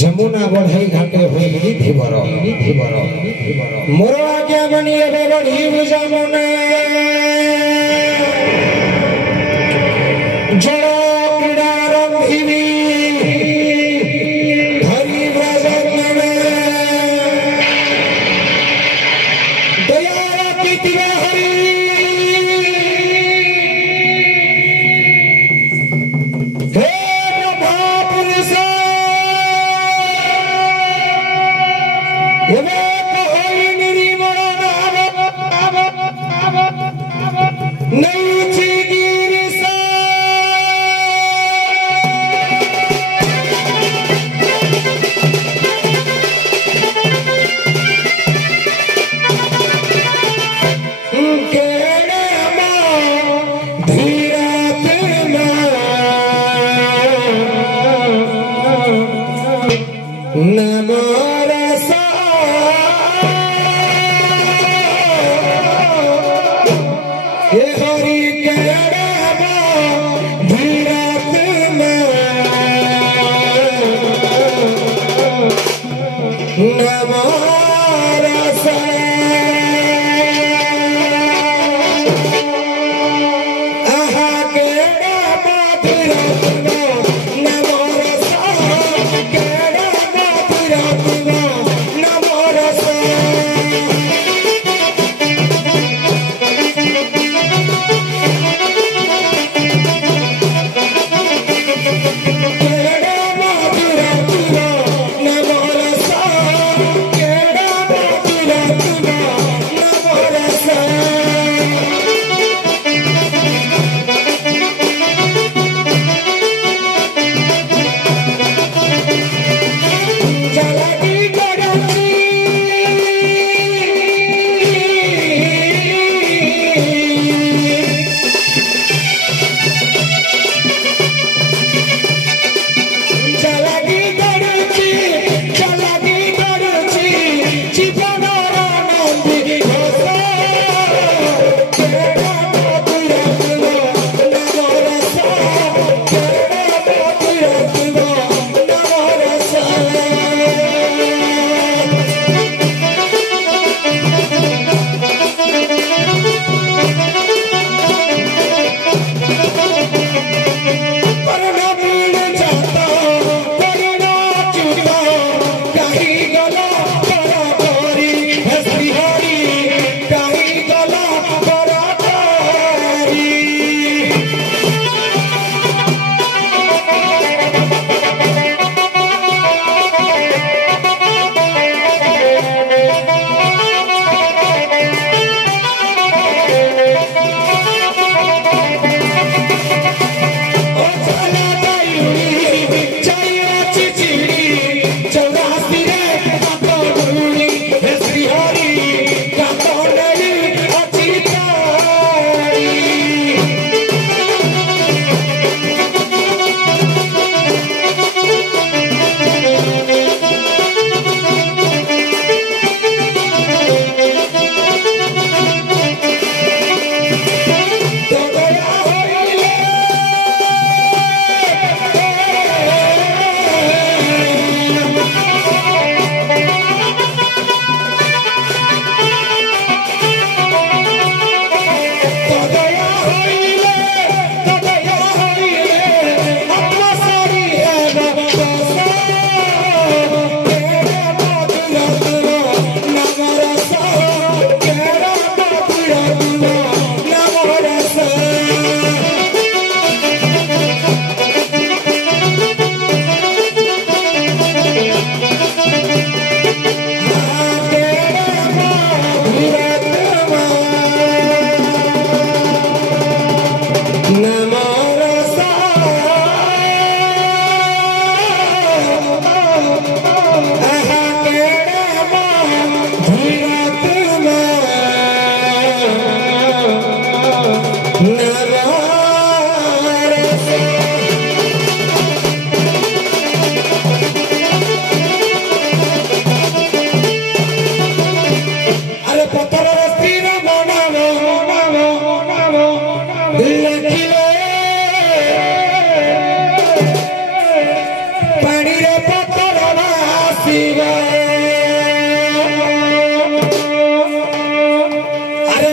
जमुना बढ़ई घाटे होई थिबर मोर आज्ञा बनी एबे बढ़ी जमुना जड़ क्रीड़ा रंधिवी धरी ब्रजन दया प्रीति हरि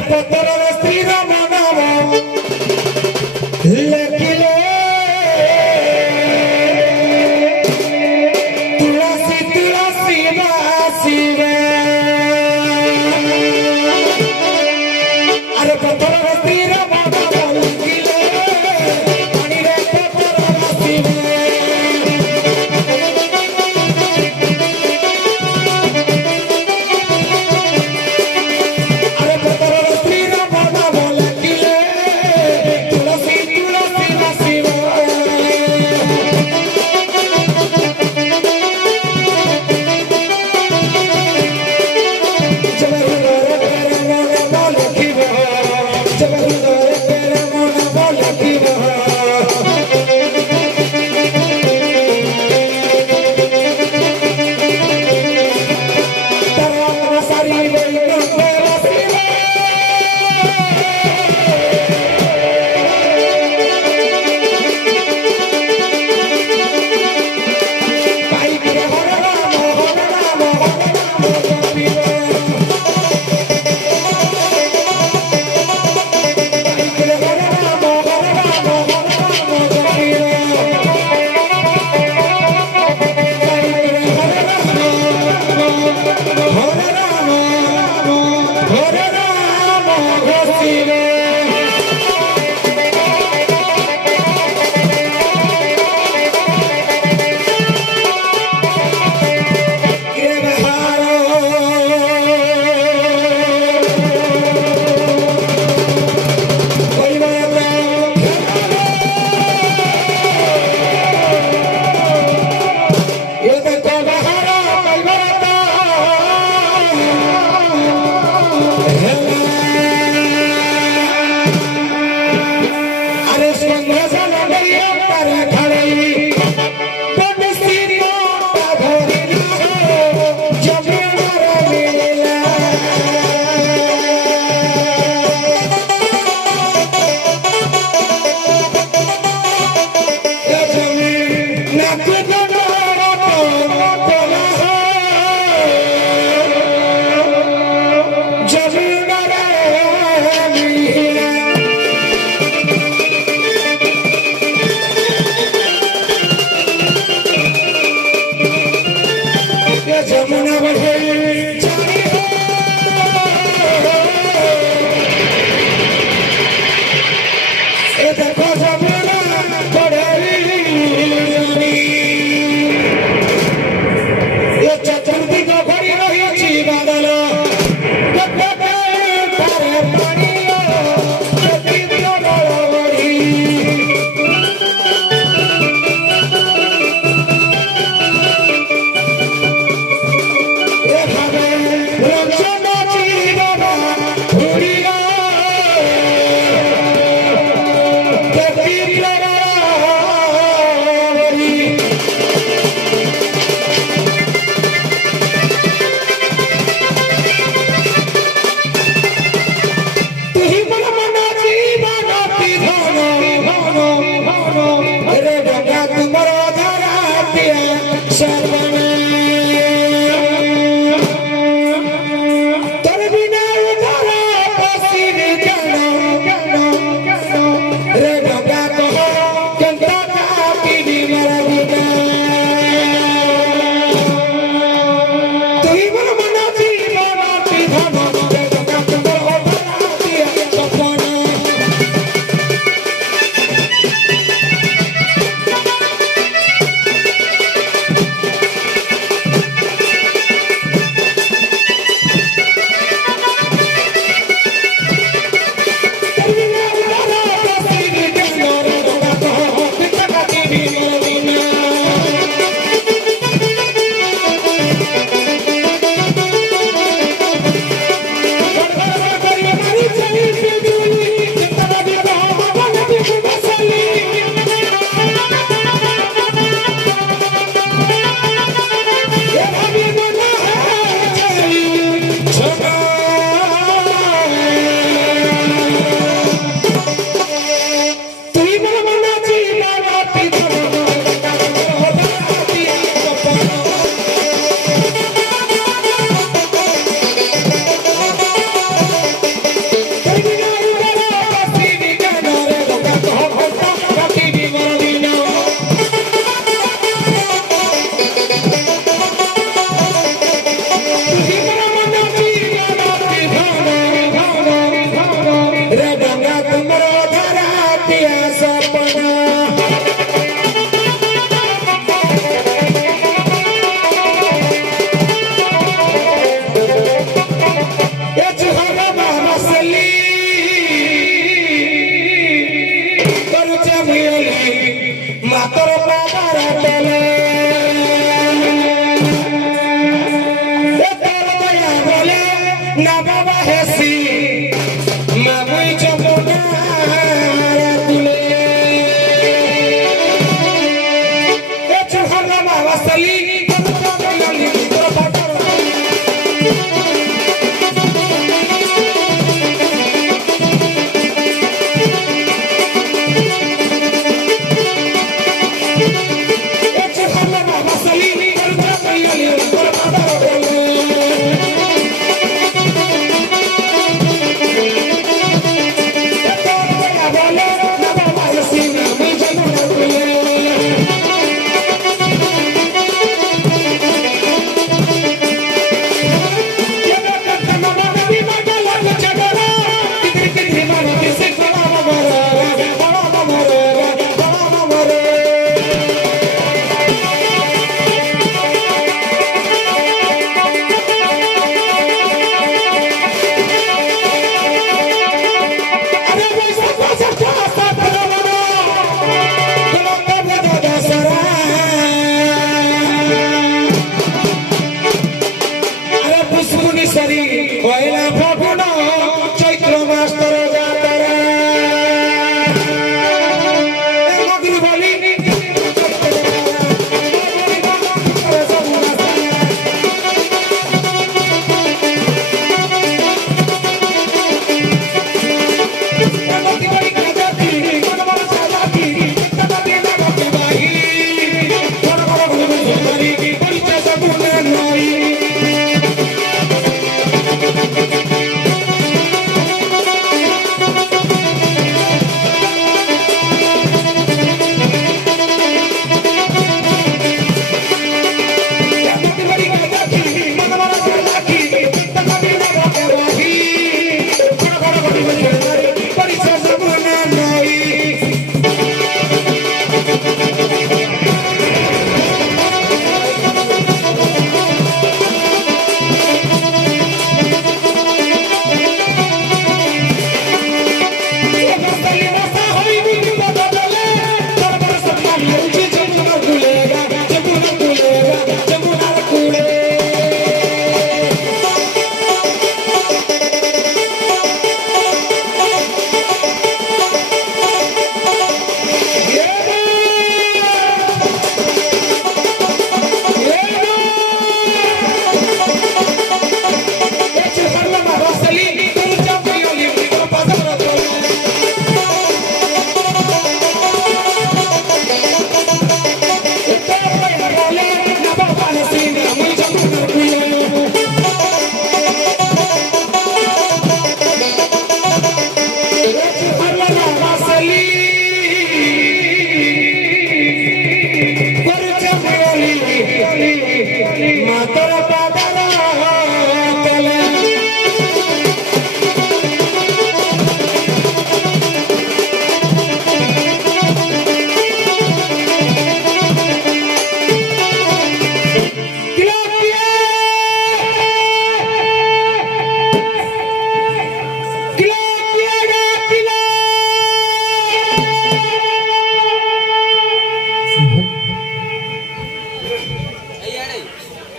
पतर स्त्री मानव लखिले तुलसी तुलसी बासिवे अरे पतर स्त्री मानव लखिले पानी रे पतर बासिवे तुमरो धरा दिया सपना ये चुहरा मसली करुचे मिली मातर बाबार तले ये तोर बया बोले ना बाबा हेसी मैं कोई चमुना तुले ये चुहरा मसली करुचे मिली तोर बाबार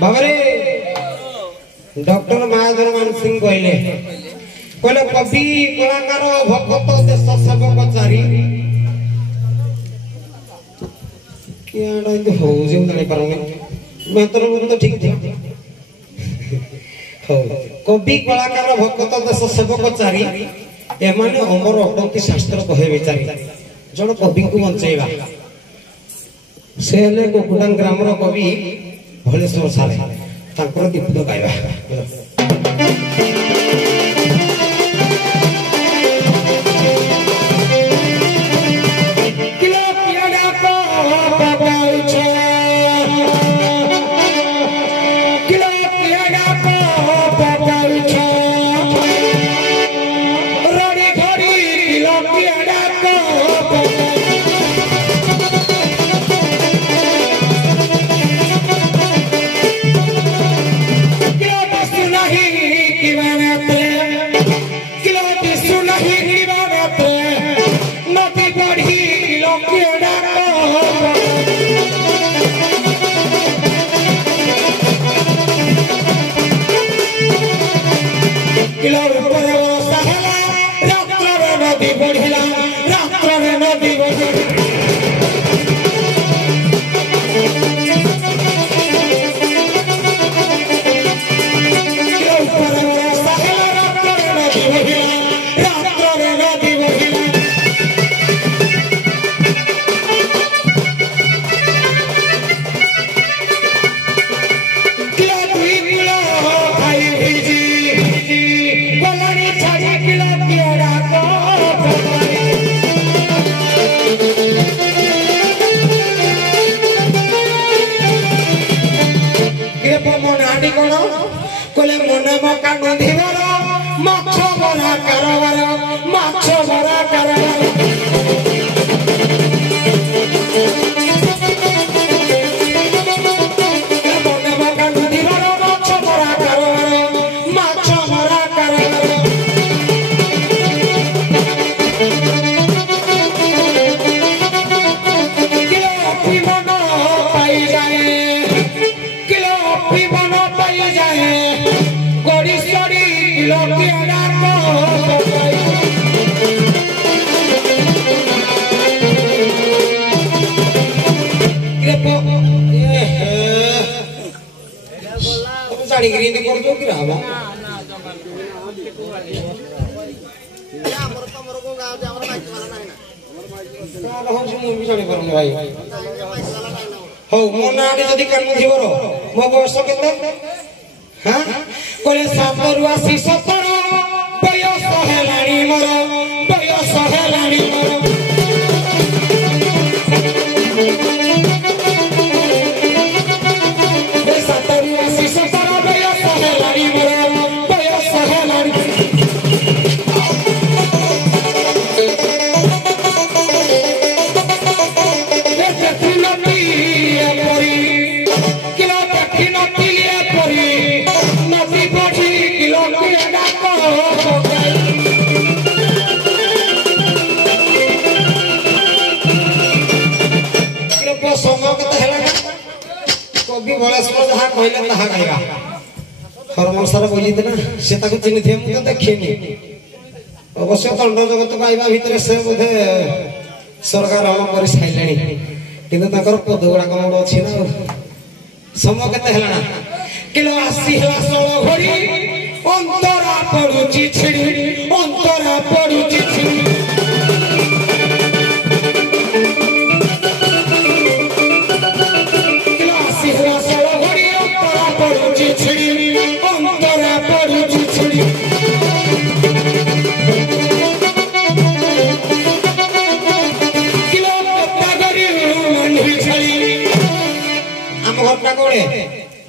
बाबरे डॉक्टर महाधर मान सिंह कहले कहले कवि कलाकार भक्त देश सेवक चारी क्या डाइंद हो जे नहीं पाऊंगा मैं तो ठीक थी हो कवि कलाकार भक्त देश सेवक चारी एमाने अमर अटंती शास्त्र कहे विचारी जण कवि को बंचेगा से हेले गोकुडांग ग्रामर कवि भलेश्वर सारे तांकर दीपद गाइबा अवश्य दंड जगत पाइबा भितर से बोधे सरकार आम कर सारे कि पद गुड़ाक मोड़ अच्छी ना समय के किलो आसी घड़ी अंतरा पड़ुची छिड़ी अंतरा पड़ुची छिड़ी किलो आसी घड़ी अंतरा पड़ुची छिड़ी अंतरा पड़ुची छिड़ी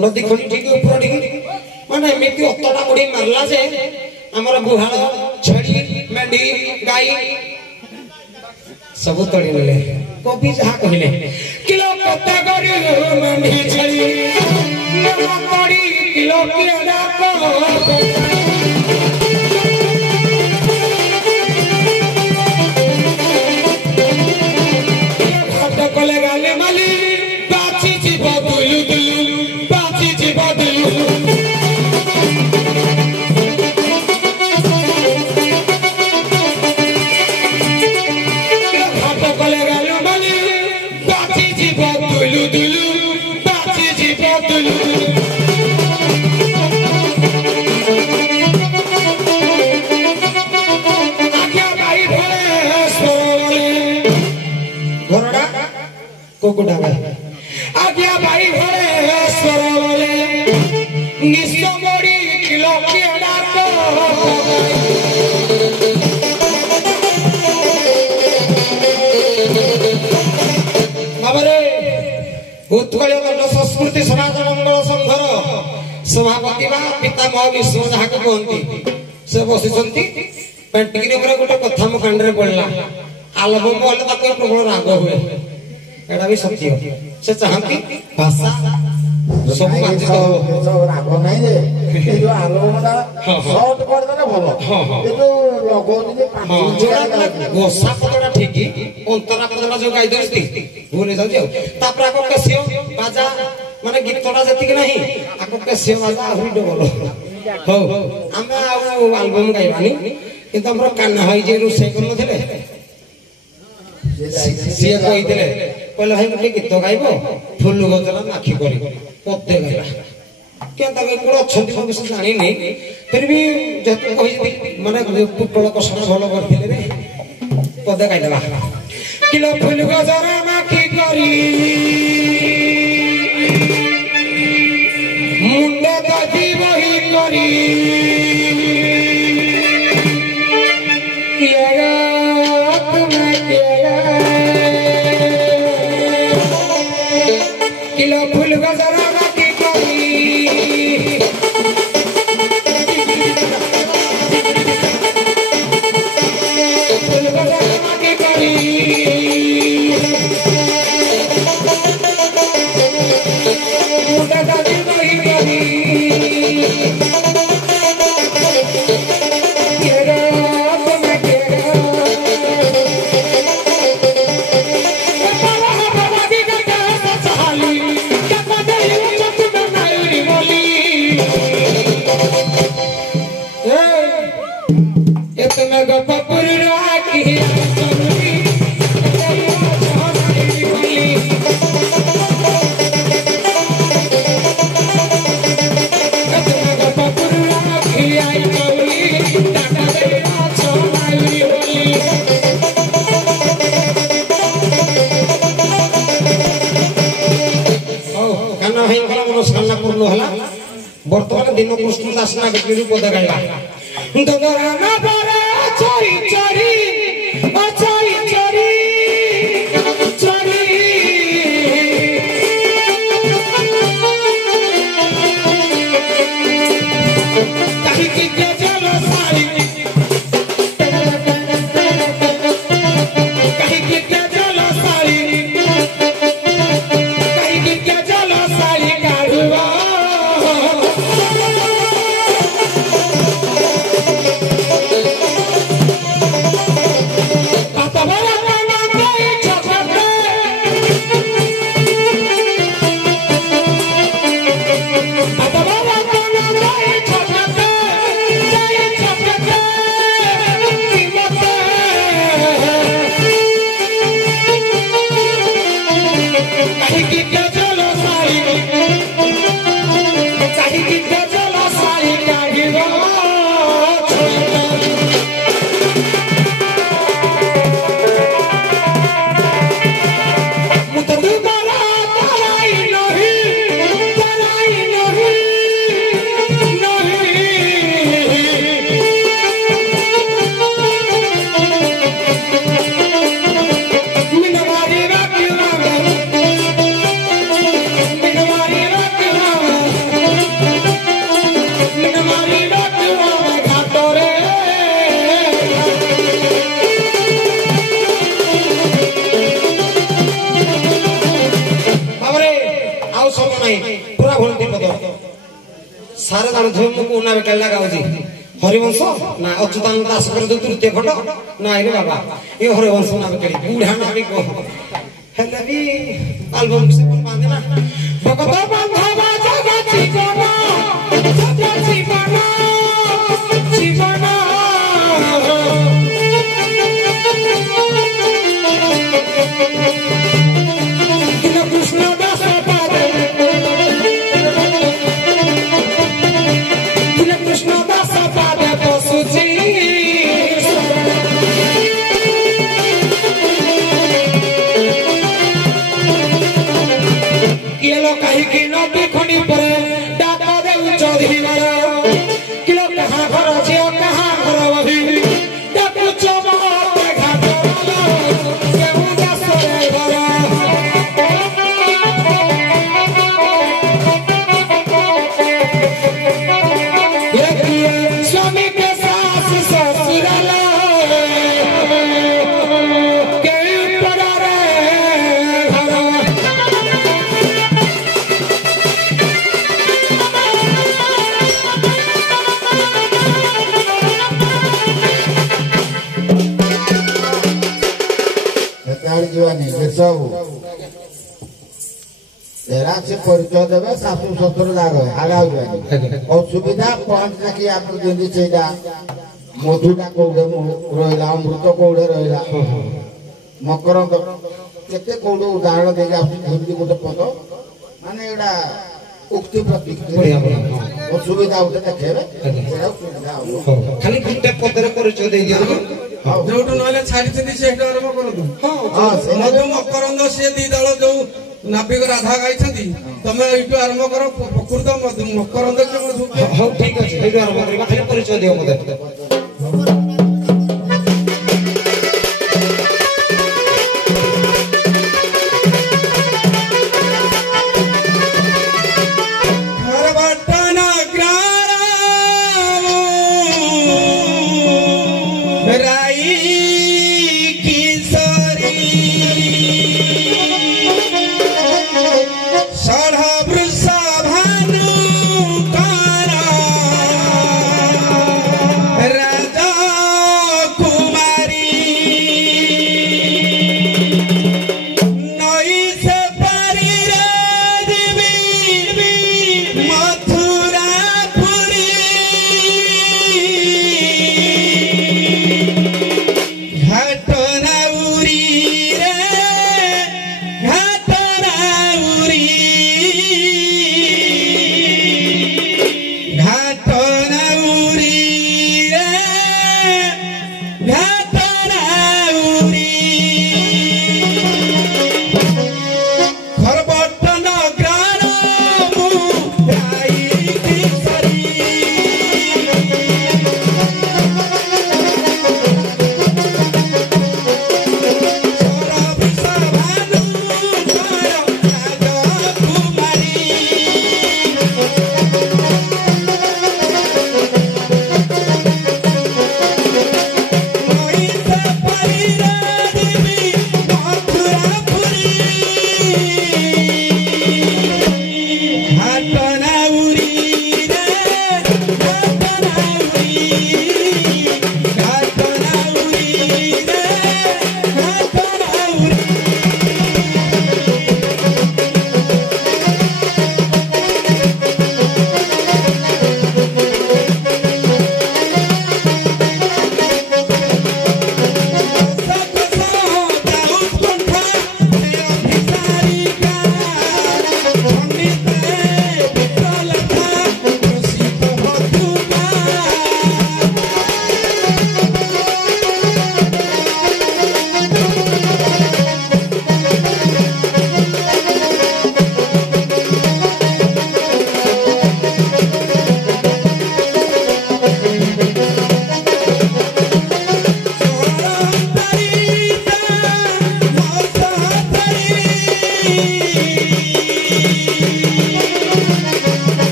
नदी खड़ी ठीक ऊपर माने एमती अतटा मुड़ी मारला जे हमर गुहाल छड़ी मेंढी गाई सब तड़ी नेले कवि जहा कहले किलो पत्ता गरी मेंढी छड़ी मना तड़ी किलो केडा को खट कोले गाले माली बाची जीव दुलु दुलु बाची जीव दुलु खट कोले गाले माली बाची जीव दुलु दुलु बाची जीव दुलु आज्ञा भाई भले सोले घरडा कोकुडा आज्ञा भाई भले स्वरले निस्तमोड़ी किलो केडा को बाबरे उत्कल दंड संस्कृति समाज मंगल संघर सभापति बा पितामह विष्णु जहा कहती से बसिसंती पेंटिंग रे गोटे कथा मो कान रे पड़ला ଆଲବମ ହେଲେ ତାକୁ ପ୍ରବଳ ରାଗ ହୁଏ ଏଟା ବି ସତ୍ୟ ସେ ଚାହାନ୍ତି ଭାଷା ସବୁ ବାଞ୍ଚିତ ହବ ରାଗ ନାହିଁ ଯେ ଏ ଯୋଉ ଆଲବମଟା ସର୍ଟ କରିଦେଲେ ଭଲ ଏ ଯୋଉ ଲଗଉଛନ୍ତି ଗୋସା ପଦଟା ଠିକ ଅନ୍ତରା ପଦଟା ଯୋଉ ଗାଇ ଦଉଛି ଭୁଲ ହେଇଯାଉଛି ଆଉ ତାପରେ ଆଗ କେସିଓ ବାଜା ମାନେ ଗୀତଟା ଯେତିକି ନାହିଁ ଆଗ କେସିଓ ବାଜା ଆହୁରି ଡବଲ ହଉ ଆମେ ଆଉ ଆଲବମ ଗାଇବାନି କିନ୍ତୁ ଆମର କାହ୍ନା ଭାଇ ଯିଏ ରୋଷେଇ କରୁନଥିଲେ ସିଏ କହିଥିଲେ କହିଲେ ଭାଇ ଗୋଟେ ଗୀତ ଗାଇବ ଫୁଲ ଗଜରା ନାଖି କରିବ ପଦେ ଗାଇଲା क्या ताके कोड अछंती को विशेष जानिनी फिर भी जत कहि माने पुटळ कसना भलो करथिले रे पदे गाइ देबा किलो फूल गजरा नाखी करी मुंडे दादी वही करी किया तुम्हें किया किलो फूल गजरा नाखी करी बर्तमान दिन कृष्ण दास ना बिक्री पद गाइला ददरा ना बरा चोरी चोरी ओ चोरी चोरी चोरी कहीं की के चलो सारी कहीं की के चलो सारी कहीं की के चलो सारी काढ़वा सारे दान धर्म को ना बेकल लगाउजी हरिवंश ना अच्युतानंद दास कर तृतीय खंड ना रे बाबा ये हरिवंश ना बेकल बूढ़ा ना भी को हेले भी एल्बम से बांधे ना भगत बांधवा जगत जीवन जगत जीवन जीवन कृष्ण दास पादे कृष्ण दास पादे पशुजी किलो कहीं की नदी खड़ी पड़े डाका दे चौधरी वाला किलो कहाँ घर जियो कहाँ घर अभी डाकू चौमा पे घाट वाला केहू दास वाला स्वामी के सास ससुराला जानी जीवानी सब एरा से परिचय देवे सासू ससुर लागे आगा जीवानी और सुविधा पहुंच सके आप जेंदी चेदा मधुटा कोडे रहिला अमृत कोडे रहिला मकरंद केते कोडे उदाहरण देके आप हिंदी गोटे पद माने एडा उक्ति प्रतीक और सुविधा उठे देखेबे एडा सुविधा खाली गुटे पदरे परिचय दे दियो जोटु नले छाडी छथि सेट आरंभ करदु हां मधु मकरंद से दी दल जो नाबिक राधा गाइछथि तमे इटु आरंभ करो प्रकृत मधु मकरंद के मधु हां ठीक अछि इटु आरंभ करिबा खाली परिचय दियो मते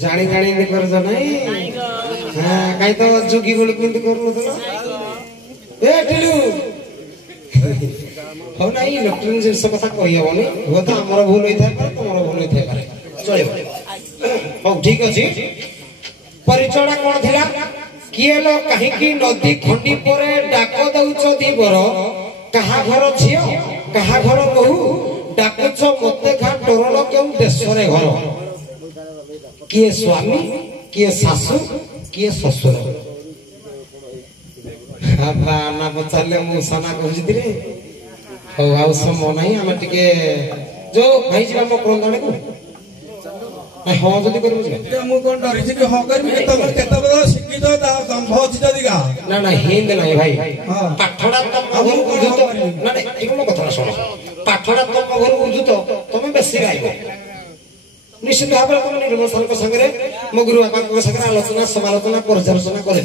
जानी जानी नहीं कर जो नहीं हाँ कहीं तो जोगी बोल के नहीं कर लो तो ना ए टिलू हो नहीं इलेक्ट्रॉनिक जिनिस कथा कही हेबनी हुए तो आमर भूल होता है तुम भूल होता है चलो हो ठीक अच्छे परिचयटा कौन थिला किए लो कहीं नदी खंडी पर डाक दौच दीवर कहा घर झील कहा घर बहु डाकुच मते खा टोरल क्यों देश रे घर किए स्वामी किए सासू किए ससुर ना पचारे मु साना कहती रे हो आउ समय नहीं आम टे जो भाई जी मो क्रंदाणी को हाँ जल्दी कर मु कोन डरी छी हो करबी तम केते बड़ शिक्षित दंभ अछि जदी गा ना ना हिंद नहीं भाई पाठड़ा तम घर बुझु तो ना ना एक मो कथा सुनो पाठड़ा तम घर बुझु तो तमे बेसी गाइबो निश्चित भाव तुम निर्मल साल संगे मो गुरु बाबा संगे आलोचना समालोचना पर्यालोचना कर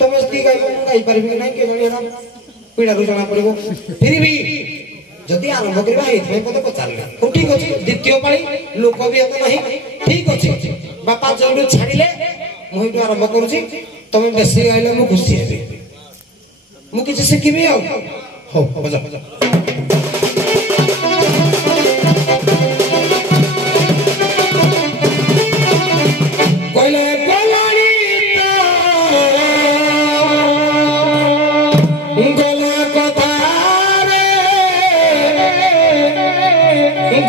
तुम ती गाई पारि ना के जानी पीड़ा जना पड़ो फिर भी जदि आरंभ करबा हेतै पते पचारले हो ठीक अछि द्वितीय पाଳି लोक भी एत नहीं ठीक अछि बापा जोडू छाडिले मु हेतु आरंभ करूची तमे बेसी गाइले मु खुशी हेबी मु किछि सिखिबी हो बजा कोइले कोलानी गोला कथा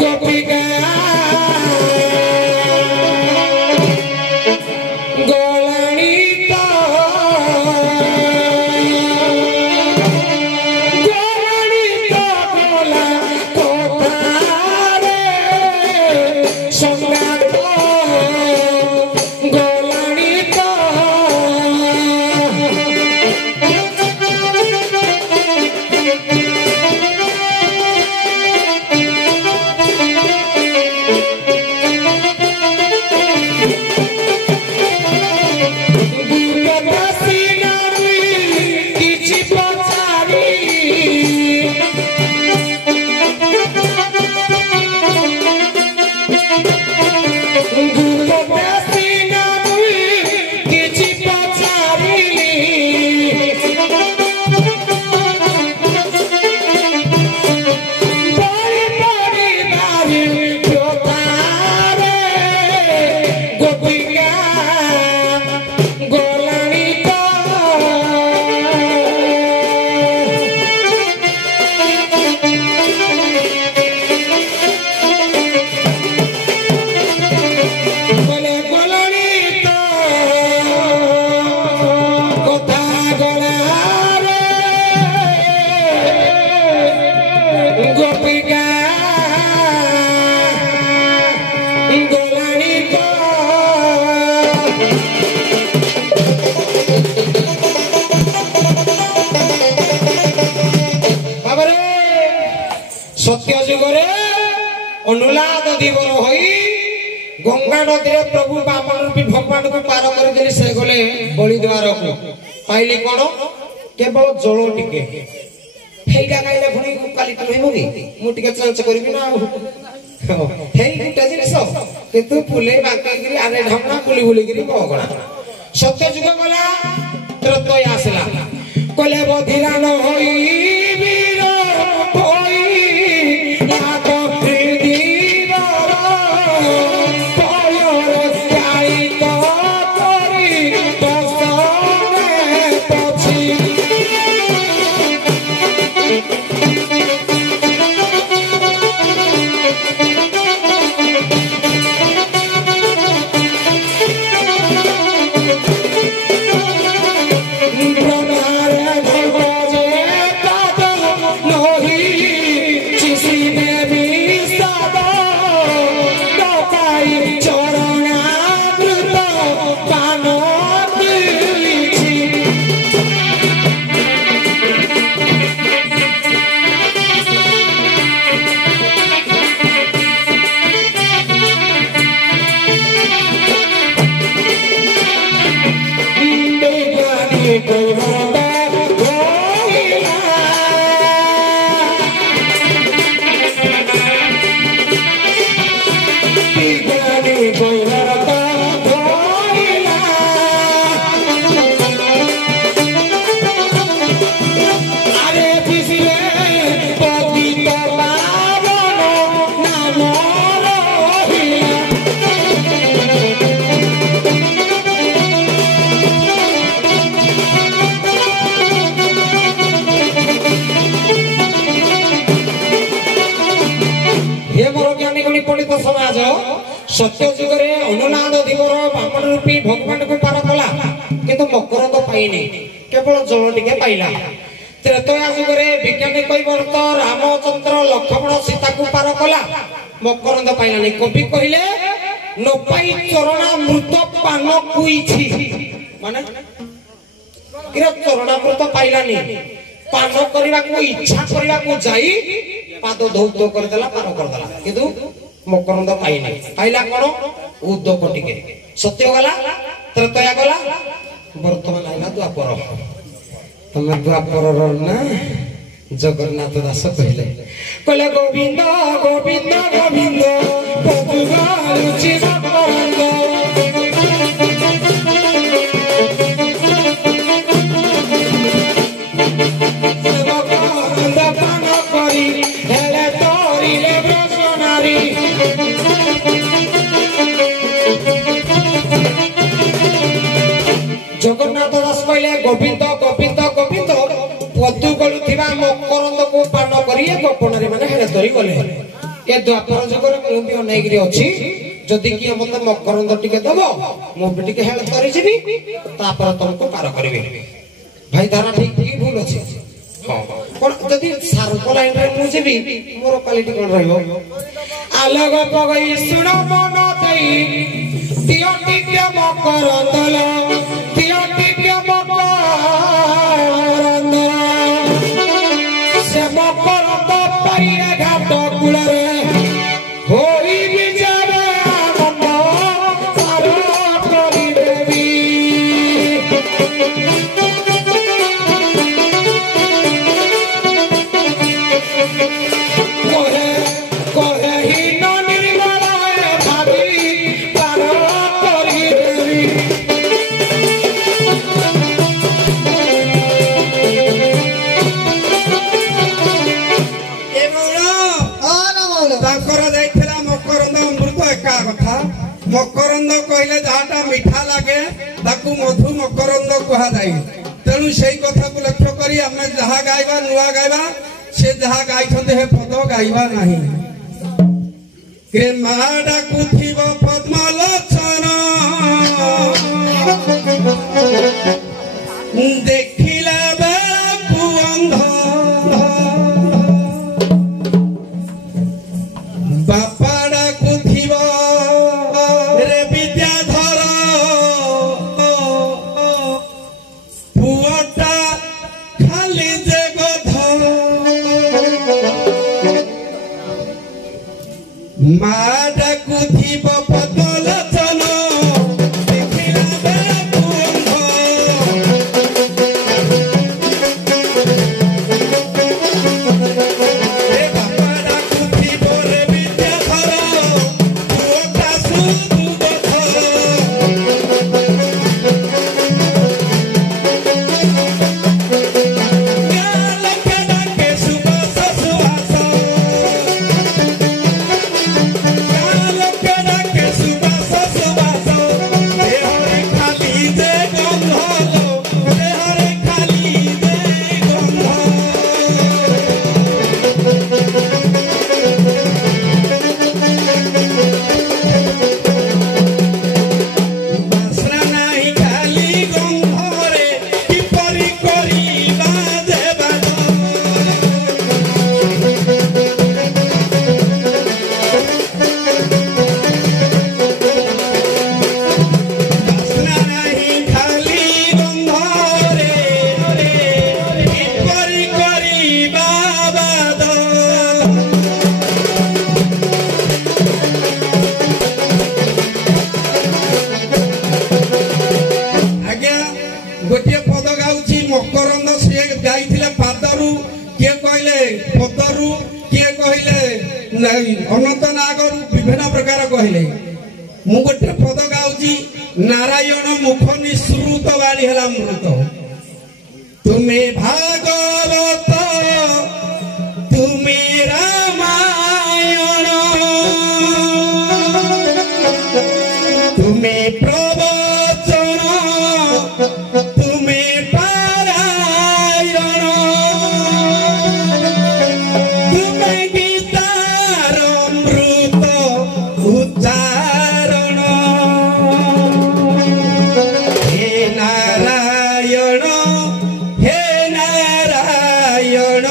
गोपिका गोलानी तो गोला कोतारे सम्राट गोलानी तो सत्य जुगरे अनुलाद दिवर होई गंगा नदी रे प्रभु बामन रूपी भगवान को पार कर देली से गले बलि द्वार को पाइली कोन केवल जल टिके हेइडा गाइला फुनी काली तो हेमो की मु टिके चांस करबी ना हेइ गुटा जिनिस किंतु फुले बाकी गिरी आरे ढमना फुली फुली गिरी बगणा सत्य जुग गला त्रतय आसला कोले बधिरा न होई वीर होई महाराज सत्य जुगरे अनुनाद दिवर बामन रूपी भगवान को पार कला किंतु मकरंद पाइनी केवल जल टिके पाइला। त्रेतया जुगरे विज्ञानी कैवर्त रामचंद्र लक्ष्मण सीता को पार कला मकरंद पाइलानी। कवि कहले न पाई चरणामृत पान कुइछि माने चरणामृत पाइलानी पान करने को इच्छा करने को जाई पाद धौत करदेला पान करदेला किंतु मकरंद पाइना पाइला कौन उद्योग टिके सत्य गला त्रेतया गला वर्तमान आइला द्वापर। तुम द्वापर ना जगन्नाथ दास कहले कहले गोविंद गोविंद गोविंद गोपुगालुचि मकरंद जगन्नाथ दास कहले गोविंद गोविंद गोविंद पदु गलुथिबा मकरंद को पान करी गोपनारी माने हेले धरी गले। ए द्वापर जुगर मु भी अनेगिरी अछि जदि कि मते मकरंद टिके दबो मु भी टिके हेले धरी जिबी तापर तुमको पार करबे। भाई धारा ठीक की भूल अछि हां कोन जदि सारको लाइन रे मु जिबी मोर क्वालिटी कोन रहइबो आलोग पगई सुण मन देई तियो टिके मकरंद लो तियो टिके मकरंद से मकरंद पाइए घाट कुलरे होई बिचारे आनंद पार करी देवी। मकरंद कहले जहाटा मीठा लगे ताकू मधु मकरंद कहा जाए। तेणु से कथा को लक्ष्य करी आमे जहा गाइबा नुआ गाइबा से जहा गाइछन्ते हे पद गाइबा नाही। के माडा कुथिब पद्मलोचन देखिला बेकु अंध बापाडा कुथिब माडा कुथिब पद्मलोचन देखिला बेकु अंध ए बापाडा कुथिब रे विद्याधर पुअटा सुदुबध गालके डाके सुबास सुहास गोटे पद गाउची मकरंद से गाइथिले पादरु किए कहले पदरु किए कहले अनंत नागरु विभिन्न प्रकार कहले। मु गोटे पद गाउची नारायण मुख निसृत बाणी हला मृत तुम्हें भागवत तुम्हें रामायण तुम्हें प्रवचन तुम्हें पारायण तुम्हें गीतार अमृत ଚାରଣ ହେ ନାରାୟଣ ହେ ନାରାୟଣ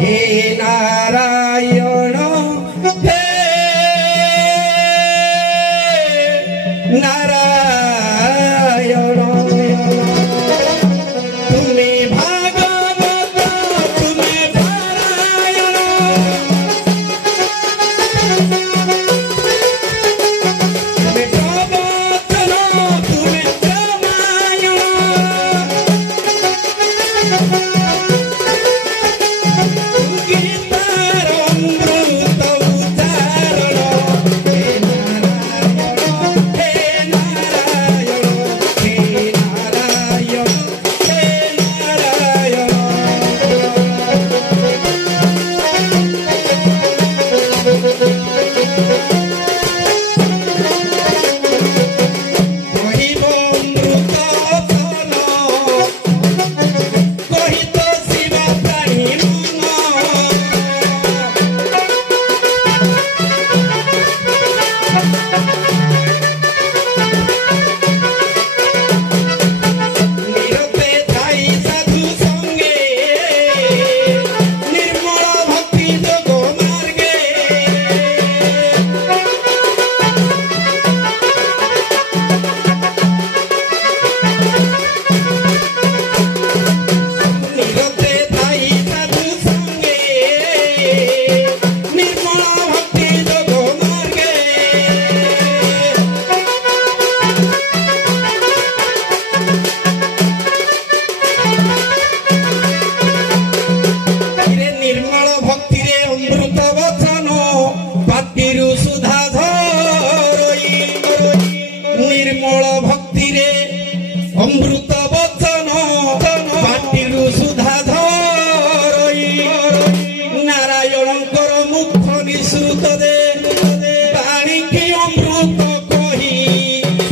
ହେ ନାରାୟଣ ହେ নারায়ণ তুমি ভাগবত তুমি নারায়ণ তুমি প্রবচন তুমি রামায়ণ গীতার অমৃত উচ্চারণ হে নারায়ণ হে নারায়ণ হে নারায়ণ কহিব অমৃত ফল কহিত শিব প্রাণী মন নীরবে থাই সাধু সঙ্গে নির্মল ভক্তি যোগ মার্গে নীরবে থাই সাধু সঙ্গে নির্মল ভক্তি যোগ মার্গে রে ନିର୍ମଳ ଭକ୍ତିରେ ଅମୃତ ବଚନ ପାଟିରୁ ସୁଧା ଝରଇ ନିର୍ମଳ ଭକ୍ତିରେ ଅମୃତ ବଚନ ପାଟିରୁ ସୁଧା ଝରଇ ନାରାୟଣଙ୍କର ମୁଖ ନିଃସୃତ ଦେ ବାଣୀକି ଅମୃତ କହି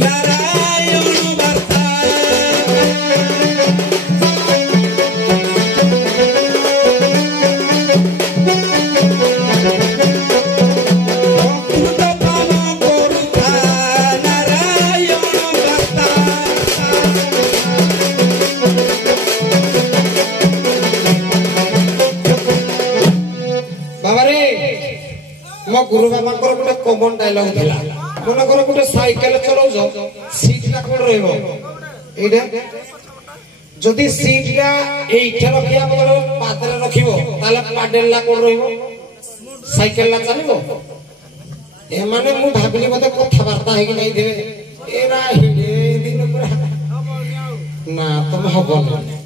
ନାରାୟଣ ବାର୍ତ୍ତା ଅମୃତ ପାନ କରୁଥା ନାରାୟଣ ବାର୍ତ୍ତା ବାବାରେ ମୋ ଗୁରୁ ବାବାଙ୍କର ଗୋଟେ କମନ ଡାଇଲଗ ଥିଲା ମନେକର ଗୋଟେ ସାଇକେଲ ଚଲଉଛ ସିଟଟା କୋଉଠି ରହିବ ଏଇଟା ଯଦି ସିଟଟା ଏଇଠି ରଖିବା ବଦଳରେ ପାଦରେ ରଖିବ ତାହେଲେ ପାଡେଲଟା କୋଉଠି ରହିବ ସାଇକେଲଟା ଚାଲିବ ଏମାନେ ମୁଁ ଭାବିଲି ବୋଧେ କଥାବାର୍ତ୍ତା ହେଇକି ନେଇଥିବେ ଏରା ଦିନ ପୁରା ନା ତମେ ହବନି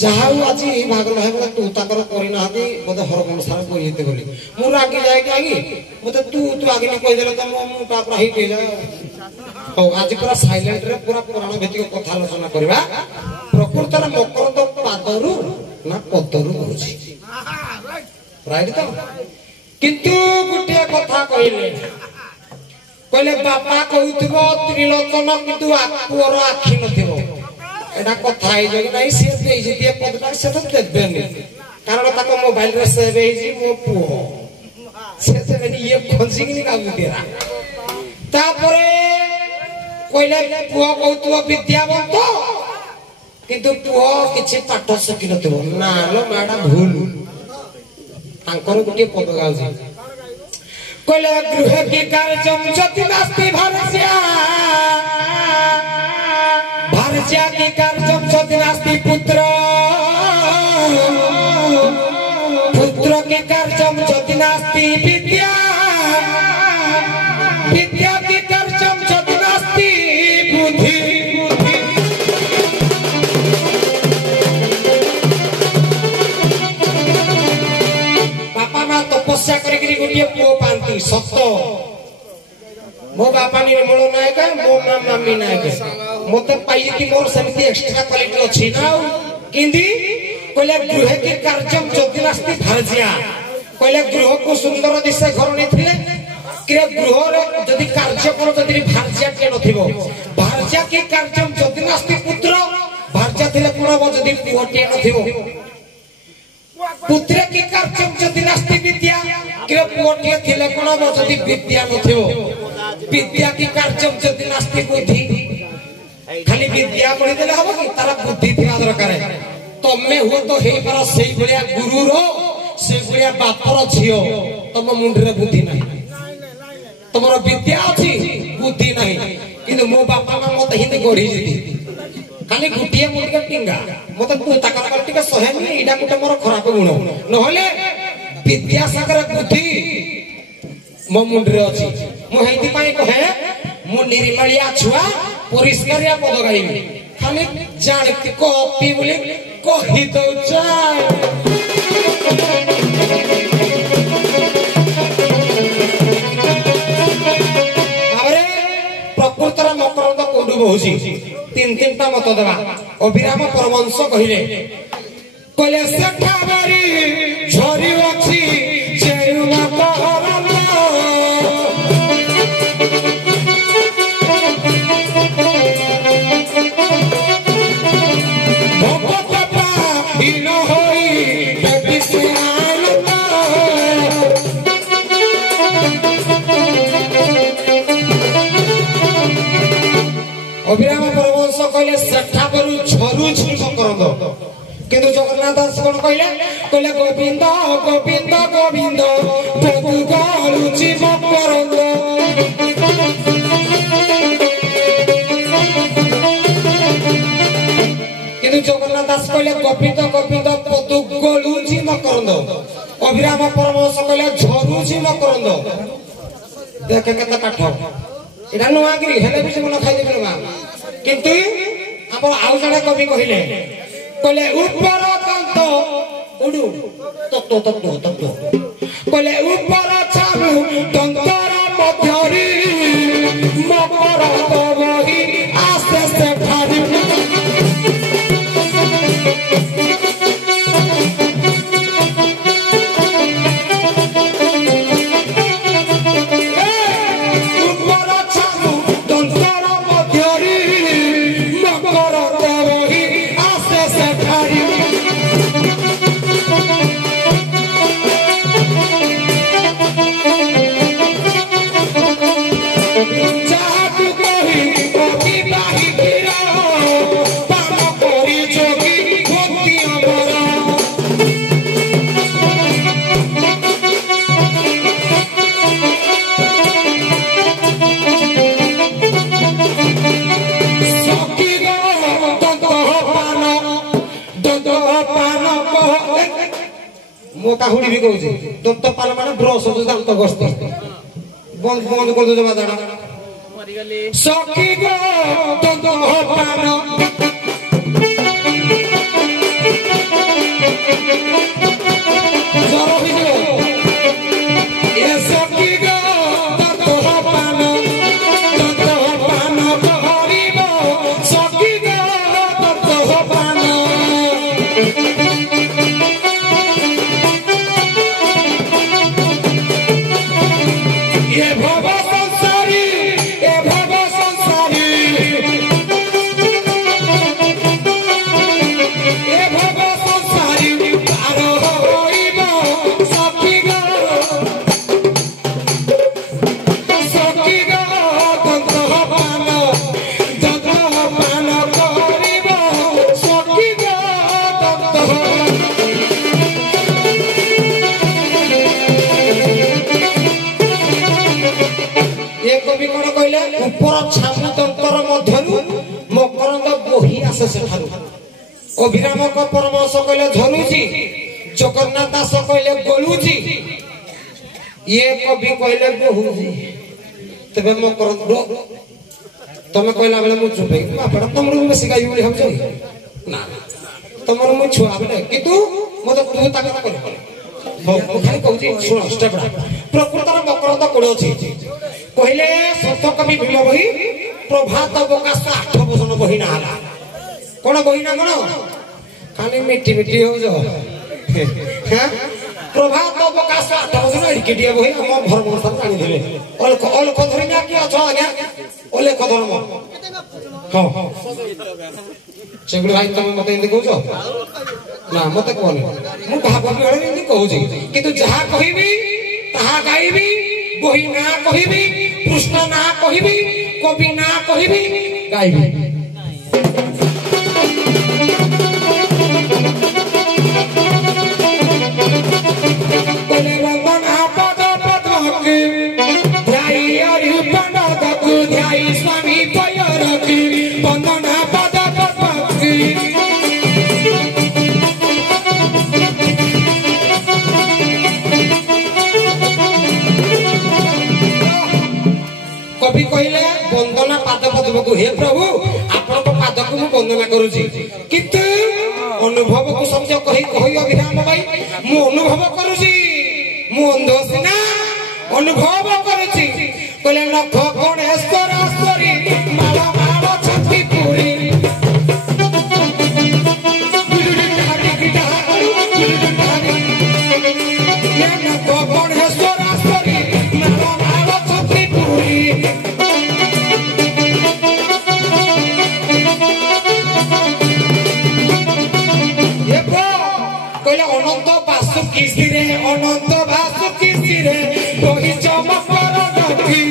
ଯାହା ହଉ ଆଜି ଭାଗଲ ହେବ ତୁ ତାଙ୍କର କରିନାହାନ୍ତି ବୋଧେ ହରମନ ସାର କହିତେ ବୋଲି ମୁଁ ରାଗି ଯାଇକି ଆଗି ମତେ ତୁ ଆଗିନି କହିଦେଲେ ତ ମୁଁ ତାପରେ ହେଇକି ହଉ ଆଜି ପୁରା ସାଇଲେଣ୍ଟରେ ପୁରା ପୁରାଣ ଭିତ୍ତିକ କଥା ଆଲୋଚନା କରିବା ପ୍ରକୃତରେ ମକରନ୍ଦ ପାଦରୁ ନା ପଦରୁ କରୁଛି ରାଇଟ ତ କିନ୍ତୁ ଗୋଟିଏ କଥା କହିଲେ ବାପା କହୁଥିବ ତ୍ରିଲୋଚନ କିନ୍ତୁ ପୁଅର ଆଖି ନଥିବ এটা কথা ହେଇଯିବ କି ନାଇଁ ସିଏ ଦେଇଛି ଦିଏ ପଦଟା ସେ ତ ଦେବେନି କାରଣ ତାଙ୍କ ମୋବାଇଲରେ ସେଭ ହେଇଛି ମୋ ପୁଅ ସେ ଦେବେନି ଇଏ ଖଞ୍ଜିକିନି କାନ୍ଦୁଛି ତାପରେ କହିଲେ ପୁଅ କହୁଥିବ ବିଦ୍ୟାବନ୍ତ କିନ୍ତୁ ପୁଅ କିଛି ପାଠ ଶିଖିନଥିବ ନା ଲୋ ମାଡା ଭୁଲ ତାଙ୍କର ଗୋଟିଏ ପଦ ଗାଉଛି କହିଲେ ଗୃହ କି କାର୍ଯ୍ୟମ୍ ଯଦି ନାସ୍ତି ଭାରସ୍ୟା भारस्या के कार्यम सति नास्ति पुत्र पुत्र के कार्यम सति नास्ति विद्या विद्या के कार्यम सति नास्ति बुद्धि बापा ना तपस्या करके गोटे पुओ पांती सत्य मो बापा निर्मल नायक मो माँ मामी नायक मत पाई मोर सेमती एक्स्ट्रा क्वालिटी अच्छी ना किंदी कहले गृह के कार्यम जदि नास्ति भारजिया कहले गृह को सुंदर दिशे घर नहीं कि गृह रे जदि कार्य कर जदि भारजिया के नथिबो भारजिया के कार्यम जदि नास्ति पुत्र भारजिया थिले कोन हो जदि पुओ के नथिबो पुत्र के कार्यम जदि नास्ति विद्या ଚାକିର ପୁଅଟିଏ ଥିଲେ କଣ ହବ ଯଦି ବିଦ୍ୟା ନଥିବ विद्या की कार्य जदि नास्ति बुद्धि खाली विद्या पढ़ी देले हबो कि तारा बुद्धि थिया दरकार तमे हो तो हे पर सेई भलिया गुरु रो से भलिया बापर छियो तम मुंडरे बुद्धि नाही तमरो विद्या अछि बुद्धि नाही किंतु मो बापा मा मते हिंदी गढी जिति खाली गुटिया मुंडका टिंगा मते तू ताकर कलटिका सहेनी इडा कुटे मोर खराब गुण नहले विद्या सागर बुद्धि मो मुंडरे अछि मु हेति पाई कहे मु निर्मलिया छुआ परिष्कारिया पद गाइबी खाली जानती कॉपी बोले कहि दो जाय अरे प्रकृतर मकरंद कोडु बहुसी तीन मत देबा अभिराम परमंश कहिले कले सेठाबारी झरी अछि जेरुमा कहरम अभिराम परमंश कहले सेठा करू झरू झुम करंद किंतु जगन्नाथ दास कोन कहले गोविंद गोविंद गोविंद तू गालू जीव करंद किंतु जगन्नाथ दास कहले गोविंद गोविंद तू गालू जीव करंद अभिराम परमंश कहले झरू जीव करंद देख केते काठ एटा नुआगिरी हेले भी मन खाइ देबे मा किंतु हमर आउ जडे कवि कहिले कहले ऊपर तंत उडु तत्तो तत्तो तत्तो कहले ऊपर छाबु तंतर मध्यरी मकर तवही आस्ते से ठारी काहुडी भी कहू दत्त पान माने ब्रश हो दांत गस्त बंद बंद कर दो बादाना सखी गो दत्त पान जरो ही गो ए सखी गो दत्त पान कहरिबो सखी गो दत्त पान ये भव संसारी पारो होइबो सखी गो दत्त पान कहरिबो सखी गो ये कवि कोन कहले ऊपर छामु तंत्र मध्यरु मकरंद बोही आसे सेठारु अभिराम को परमंश कहले झलुजी जगन्नाथ दास कहले गोलुजी ये कवि कहले बोहुजी तबे मकरंद तमे कहला बेले मु चुपे बापड़ा तमरु में सिखाई बोली हम जाई ना तमरु मु छुआ बेले कितु मते तू ताकत कर हो खाली कहूची सुन स्टेप प्रकृतर मकरंद कोड अछि कहले सत कवि भीम बही प्रभात बकास 8 वचन बही ना हला कोन बही ना कोन खाली मिठी मिठी हो जो हां प्रभात बकास 8 वचन एडिकेटिया बही हम भरम सब जानि दिले अलख धरिया की अछ आज्ञा ओलेख धर्म हां सेगुड भाई तुम मते इंदी कहउछो ना मते कोन मु भाबी बेले इंदी कहउछी किंतु जहा कहिबी ताहा गाइबी बही ना कहिबी कृष्ण ना कहिबी कवि ना कहिबी गाइबी कोले रमन आपद पदक ध्याई हरि पंडक ध्याई स्वामी पयरक वंदना पद पदक कवि कहले वंदना पाद पद्म हे प्रभु आपण पाद को मु वंदना करूची किंतु अनुभव को समझ कही कही अभिराम भाई मु अनुभव करूची मु अंध सिना अनुभव करूची कहले लख गणेश्वर स्तरी माल माल छत्ती पुरी गणेश्वर स्तरी माल माल छत्ती पुरी कहले अनंत बासुकी सिरे अनंत बासुकी सिरे बही चमकर नदी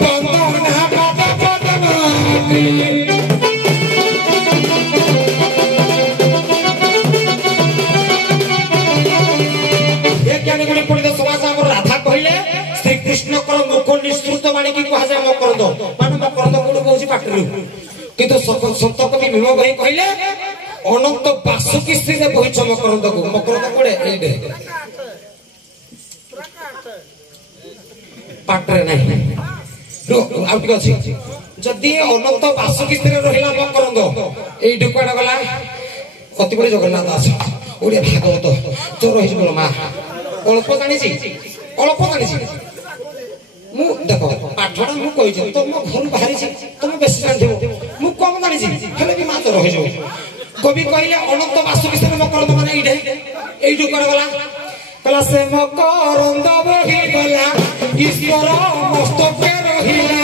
वंदना पद पद्म ये ज्ञानी गुणी पंडित समाज आम राधा कहले श्री कृष्ण कर मुख निस्तृत माने की कहा जाए मकरंद माने मकरंद गुण कहूची पाटरू किंतु संत कवि भीम भाई कहले अनंत बासुकी स्त्री बही मकरंद को मकरंद कोड़े एडे पाटरे नहीं आउ टिक अछि जदी अनंत बासुकी स्त्री रहिला मकरंद एडे कोडा गला कति बड़ी जगन्नाथ दास ओडिया भागवत तो रहि बोल मा अल्प जानि छी मु देखो पाठडा मु कहि छ तो मो घर बाहरी छी तुम बेसी जान देबो मु कम जानि छी हेले भी मात्र रहि जो कवि कहले अनंत बासुकी स्त्री मकरंद माने एइडू कोडा गला कला से मकरंद बही गला ईश्वर मस्तके रहिला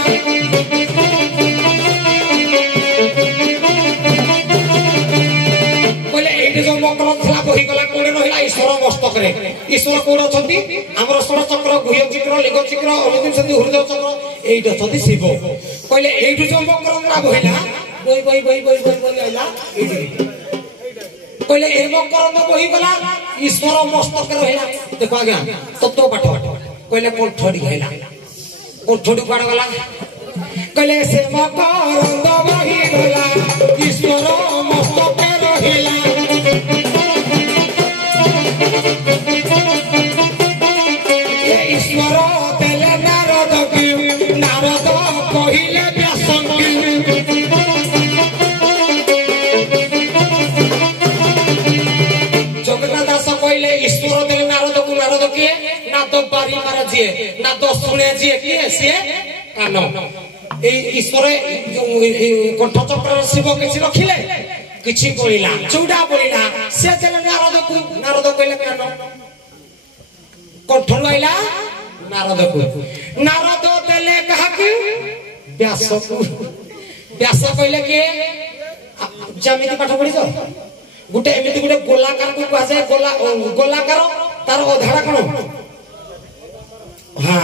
कहले एइडू जो मकरंद थला बही गला कोडे रहिला ईश्वर मस्तके ईश्वर कोड अछंती हमर षोड़ चक्र गुह्य चक्र लिंग चक्र अनुदिन संधि हृदय चक्र एइडू अछंती शिव कहले एइडू जो मकरंद बहिला बही आइला एइडू कहले ए मकरंद बही गला ईश्वर मस्तक रहिला देखो आज्ञा तत्व पाठ कहले कोठडी हैला कोठडी पाड़ गला कहले से मकरंद बही गला ईश्वर मस्तक रहिला ए ईश्वर देले नारद की नारद कहिले व्यासंगी ईश्वर देले नारद को नारद किए नाद बारी मारा जिए नाद सुने जिए किए से कान ए ईश्वर कंठ चक्र शिव किछि रखिले किछि बोलिला चौडा बोलिला से देले नारद कहले कान कंठ लइला नारद देले कहा कि व्यास कहले कि ज्यामिति पाठ पढि छ गुटे एमिति गुटे गोलाकार को कहा जाए गोलाकार तार अधाड़ा कोन हां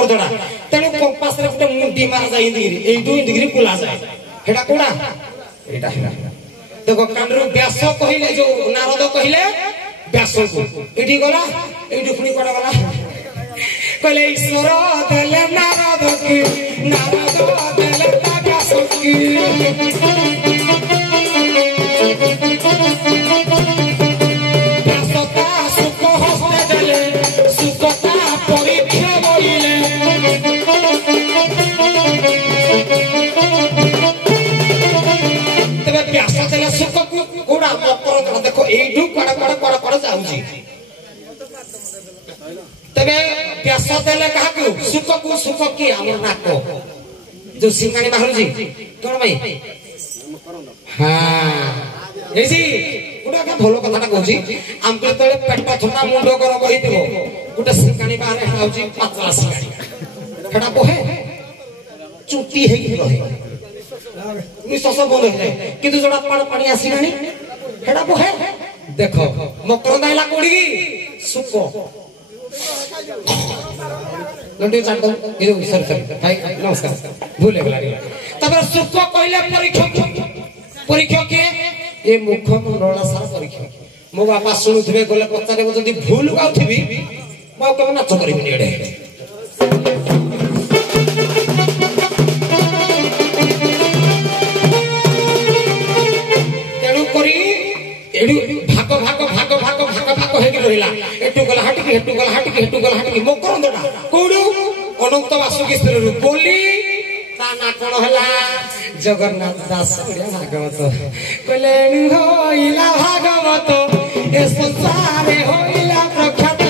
अर्धड़ा तेनु कंपास रे गुटे मुंडी मार जाय इंदिगिरी ए 2 डिग्री बुला जाय हेडा कोडा एटा देखो कानरू व्यास कहिले जो नारद कहिले व्यास को एठी गला एठी खुनी कोडा गला कहले ईश्वर देले नारद की नारद देले व्यास की देखो एठू कड़ा कड़ा कड़ा कड़ा जाउची तबे व्यास देले कहा को सुख की हमर नाको जो सिंगाणी बाहरुची कोन भाई हां एसी गुडा का भलो कथाटा कहूची हम तळे पेट थंडा मुंडो गरम होइतिबो गुडा सिंगाणी बाहरे हाउची पातला सिंगाणी खडा बहे चुटी हेई रहे निश्वास बंद हो जाए किंतु जोड़ा पानी आसीलानी हेडा बहे देखो मकरंद आइला कोडी सुको लंडी चाट दो ये सर सर भाई नमस्कार भूल गला तब सुख कहले परीक्षा के ए मुख मंडला सारा परीक्षा मो बापा सुनुथबे गले पचारे जदी भूल गाउथबी मो कम नाच करबी नेडे तेणु करी एडू भाग भाग भाग भाग भाग भाग हेके रहिला एटू गला हाटिकी हेटू गला हाटिकी हेटू गला हाटिकी मो करंदडा कोडू अनंत वासुकेश्वर रु बोली ता ना कोन हला जगन्नाथ दास भागवत कहले होइला भागवत ए संसारे होइला प्रख्यात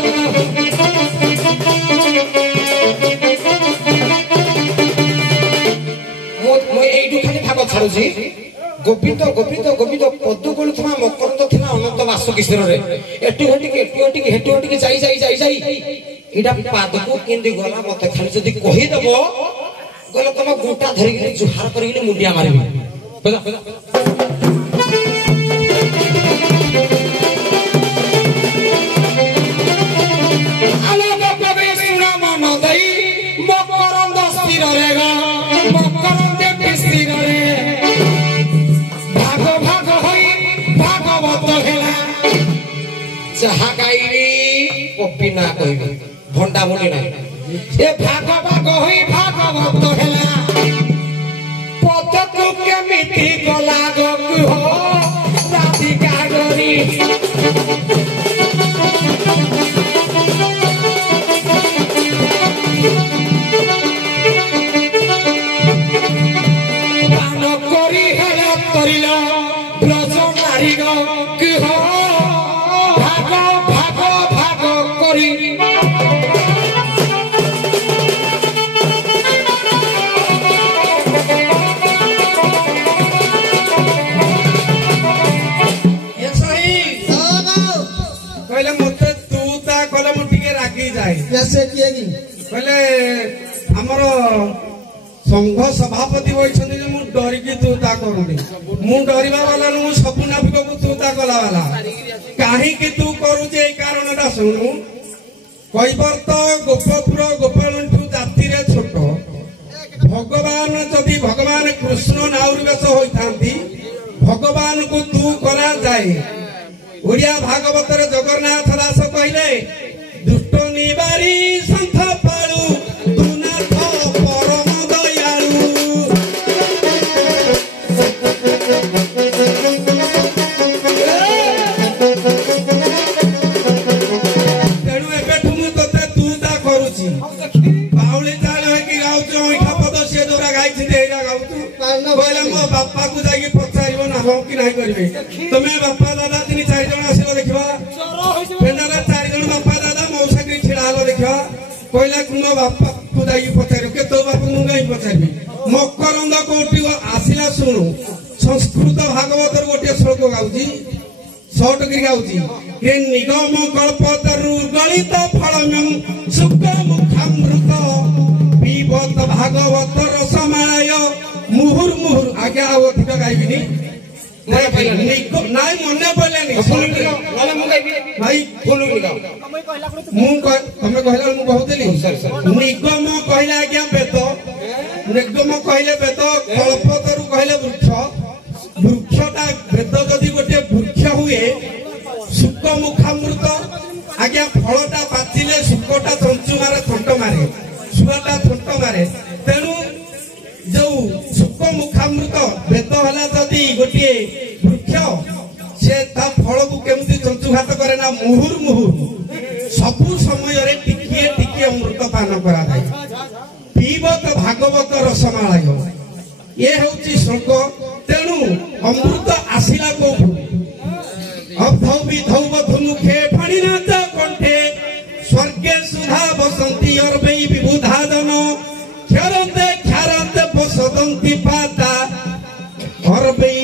मो एडू खाली भाग छाडू जी गोविंद गोविंद गोविंद पदु बोलुथमा मकरंद थिला अनंत वासुकेश्वर रे एटू हेटू जाई इडा पादको केंदी गला मते खाली जदी कहि दबो गला तम गुटा धरि के जुहार करि के मुंडिया मारबी बजा आले बाबे सुना मन दई मकरंद स्थिर रेगा मकरंद स्थिर रे भाग भाग होई भागवत हेला जहा गाइली कॉपी ना कहबी भंडा बोली ना ए भाग भाग होई भागवत हेला पद तू केमिति गला गकु हो राधिका गरी बान करी हेला करिला ब्रज नारी गकु हो भाग भाग भाग करी कैसे किएगी पहले हमर संघ सभापति होइछन जे मु डरी की तू ता करूनी मु डरिबा वाला नु सब नाभिक को तू ता कला वाला काहे कि तू करू जे कारणटा सुनु কৈবর্ত गोपपुर गोपालंठू जाति रे छोट भगवान जदि भगवान कृष्ण नाउरवेश होइथांती भगवान को तू करा जाए ओडिया भागवत रे जगन्नाथ दास कहले दुष्ट निवारी संथ पालू तू नाथ परम दयालु तेणु एबेठू मु तते तू ता करूची बाउली चाल कि गाउछु ओइठा पद से दोरा गाइछि देरा गाउछु कहले मो बापा को जाई पचारिबो ना हो कि नाही करबे तमे बापा दादा तिनी चारि जण आसीबो देखबा पेनाला चारि जण बापा दादा मौसा के छिड़ालो देखबा कहला कुनो बापा को जाई पचारिबो के तो बापा मु गाई पचारिबी मकरंद कोटी आसिला सुनु संस्कृत भागवत गोटे श्लोक गाउछि शॉर्ट करी गाउछि के निगम कल्पतरु गलित फलमं सुख मुखामृत पीबत भागवत रसमालय मुहुर मुहुर आगे आओ ठीक गाइबिनी नाय मने बोलेनी वाला मु गाइबी भाई बोलू गाओ मु हमें कहला मु बहुतली निगम कहला आज्ञा बेत निगम कहले बेत कल्पतरु कहले वृक्ष वृक्षटा बेत जदि गोटे वृक्ष हुए सुख मुखामृत आज्ञा फलटा पाचिले सुखटा चंचु मारे थंट मारे सुआटा थंट मारे तेणु जो सुख मुखामृत बेत हला जदि गोटे वृक्ष से ता फल को केमती चंचुघात करे ना मुहुर मुहुर सबु समय रे टिकिए टिकिए अमृत पान करा जाय पीबत भागवत रसमालय ये होची श्लोक तेणु अमृत आसिला को अब्धौ विधौ मधुमुखे फणिनाथ कंठे स्वर्गे सुधा बसंती अर्वै विबुधा जन क्षरन्ते बसदन्ति पाता अर्वै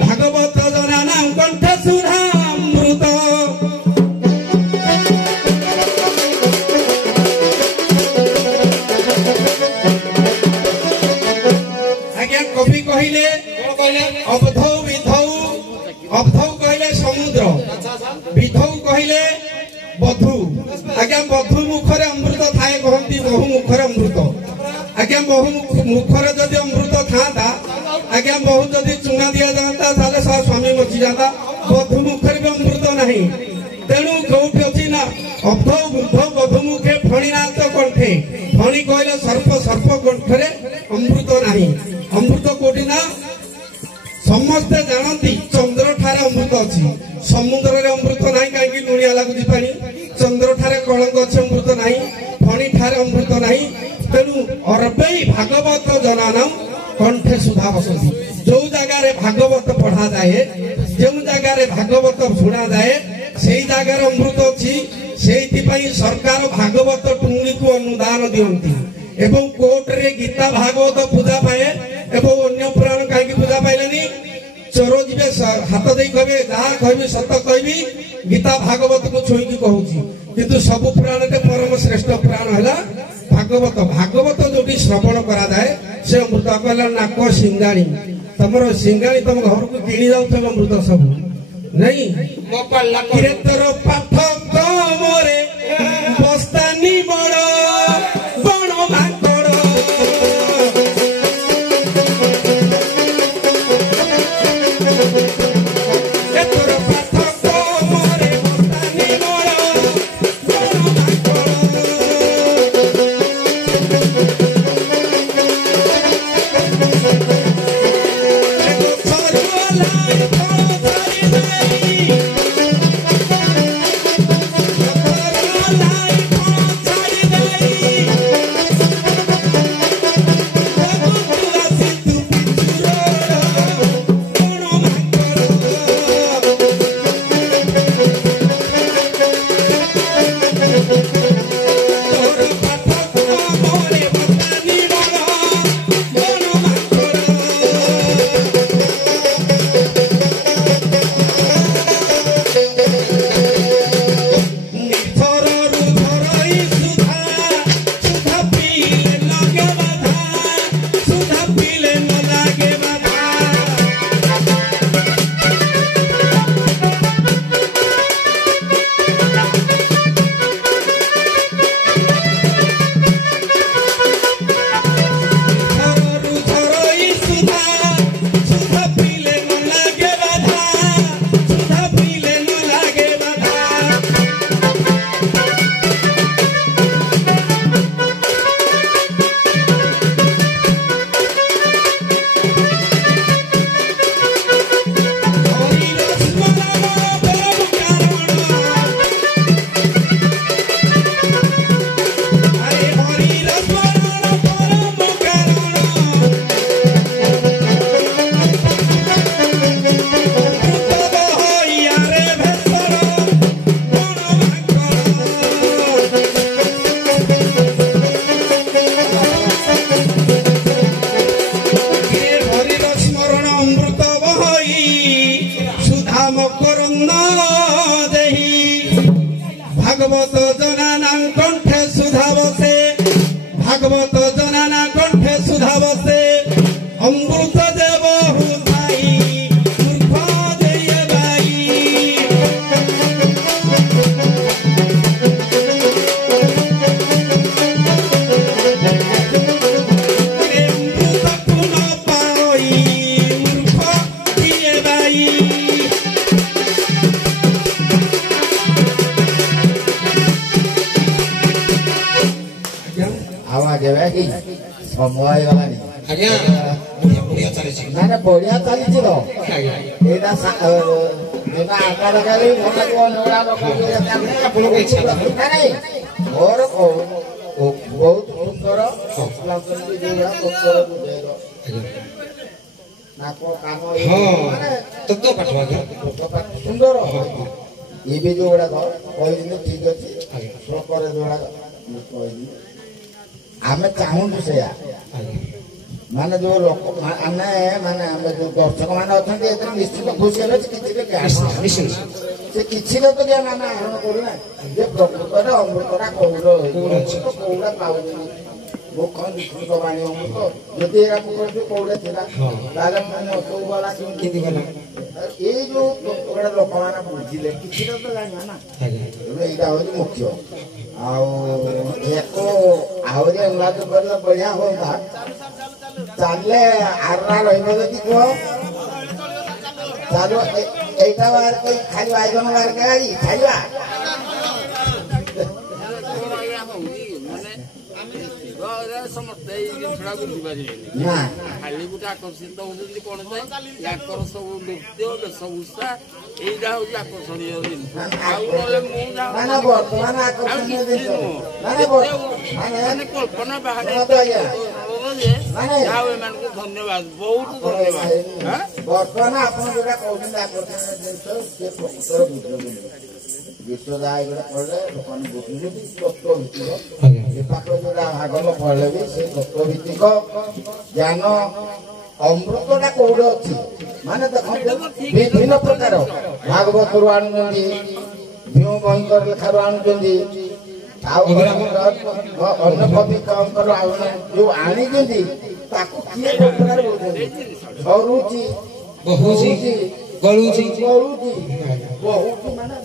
भागवत जनानां कंठ सुधा अमृत आज्ञा कवि कहले अब्धौ विधौ अब्धौ कहले समुद्र विधौ कहले बधु आज्ञा बधु मुखरे अमृत थाए कहती बहु मुखरे आज्ञा बहु मुखरे जदि अमृत था आज्ञा बहु जदि चुना दि जाता स्वामी मची जाता बधु मुखरे भी अमृत नहीं तेणु कौटी अच्छी ना अब्ध वृद्ध बधुमुखे फणीनाथ कंठे फणी कहले सर्प सर्प कंठरे अमृत नहीं अमृत कोटी ना समस्ते जानती चंद्र ठारे अमृत अच्छी समुद्र रे अमृत नहीं कहीं लुणिया लगुच पानी चंद्र ठारे कलंक अच्छे अमृत नहीं फणी ठारे अमृत नहीं तेणु अरबे भागवत जनानाम कंठे सुधा बसती जो जगार भागवत पढ़ा जाए जो जगार भागवत शुणा जाए से जगार अमृत अच्छी से सरकार भागवत टुंगी को अनुदान दियंती एवं कोर्ट रे गीता भागवत पूजा पाए एवं अन्य पुराण कहीं पूजा पाइलेनी चोर जीवे हाथ दे कहे जहाँ कहि सत कहि गीता भागवत को छुईकी कहूँ किंतु सब पुराण के परम श्रेष्ठ पुराण है भागवत भागवत जो श्रवण करा जाए से अमृत कहला नाक सिंगाणी तुम सिंगाणी तुम घर को किणी जाऊ अमृत सब नहीं तोर पाठ कमरे बस्तानी बड़ बण भाकड़ तोर पाठ कमरे बस्तानी बड़ बण भागवत जनाना कंठे सुधा बसे भागवत जनाना कंठे सुधा बसे अमृत देव हुताई मूर्ख देय बाई अमृत पुन पाई मूर्ख दिए बाई आवाज है समय गलानी आज्ञा बढ़िया चली ना बढ़िया चली एटा एटा आकार गाली भला को नोड़ा लोक आपन इच्छा नहीं और बहुत सुंदर लाउंडी जेरा उत्तर बुझेरो नाको कानो हां तो काटवा तो सुंदर ये भी जो बड़ा कोई दिन ठीक अछि श्लोक करे जोड़ा कोई आमे चाहूँ से माने जो लोक आने माने जो दर्शक माने अच्छा निश्चित खुशी है से किसी तो ज्ञान आम आहरण करूना जे प्रकृत अमृतटा कौड़ा पाऊँ मुख निश्चित बाणी अमृत जदि कौड़ा था मैंने सब गला कि गला ये जो लोक मैंने बुझे किसी तो जाना ना यहाँ हूँ मुख्य एको आहरी अनुवाद करले बढ़िया होता चाले आरना रहिबो जदि को चालो एटा बार कोई खाली आइगन बार गाड़ी खाइबा ସମସ୍ତେ ଏଇ ଜିନିଷଟାକୁ ବୁଝିପାରିବେନି ଖାଲି ଗୋଟେ ଆକର୍ଷିତ ହଉଛନ୍ତି କଣ ପାଇଁ ୟାଙ୍କର ସବୁ ନୃତ୍ୟ ବେଶଭୂଷା ଏଇଟା ହଉଛି ଆକର୍ଷଣୀୟ ଜିନିଷ ଆଉ ନହେଲେ ମୁଁ ମାନେ କଳ୍ପନା ବାହାରେ ଯାଉ ଏମାନଙ୍କୁ ଧନ୍ୟବାଦ ବହୁତ ଧନ୍ୟବାଦ ବର୍ତ୍ତମାନ ଆପଣ ଯୋଉଟା କହୁଛନ୍ତି ଆକର୍ଷଣୀୟ ଜିନିଷ ସେ ପ୍ରକୃତର ଗୀତ ଯାହା ପଢିଲେ ଲୋକମାନେ ବୁଝୁଛନ୍ତି ତତ୍ଵ ଭିତ୍ତିକ ଏ ପାଖରେ ଯୋଉଟା ଭାଗଲ ପଢିଲେ ବି ସେ ତତ୍ଵ ଭିତ୍ତିକ ଜ୍ଞାନ ଅମୃତଟା କୋଉଠି ଅଛି ମାନେ ଦେଖନ୍ତୁ ବିଭିନ୍ନ ପ୍ରକାର ଭାଗବତରୁ ଆଣୁଛନ୍ତି ଭୀମ ଭୟଙ୍କର ଲେଖାରୁ ଆଣୁଛନ୍ତି ଆଉ ଅନ୍ୟ କବିଙ୍କର ଯୋଉ ଆଣିଛନ୍ତି ତାକୁ କିଏ କୋଉ ପ୍ରକାର ବୁଝୁଛନ୍ତି ସରୁଛି ବହୁଛି ଗଳୁଛି ବହୁଛି ମାନେ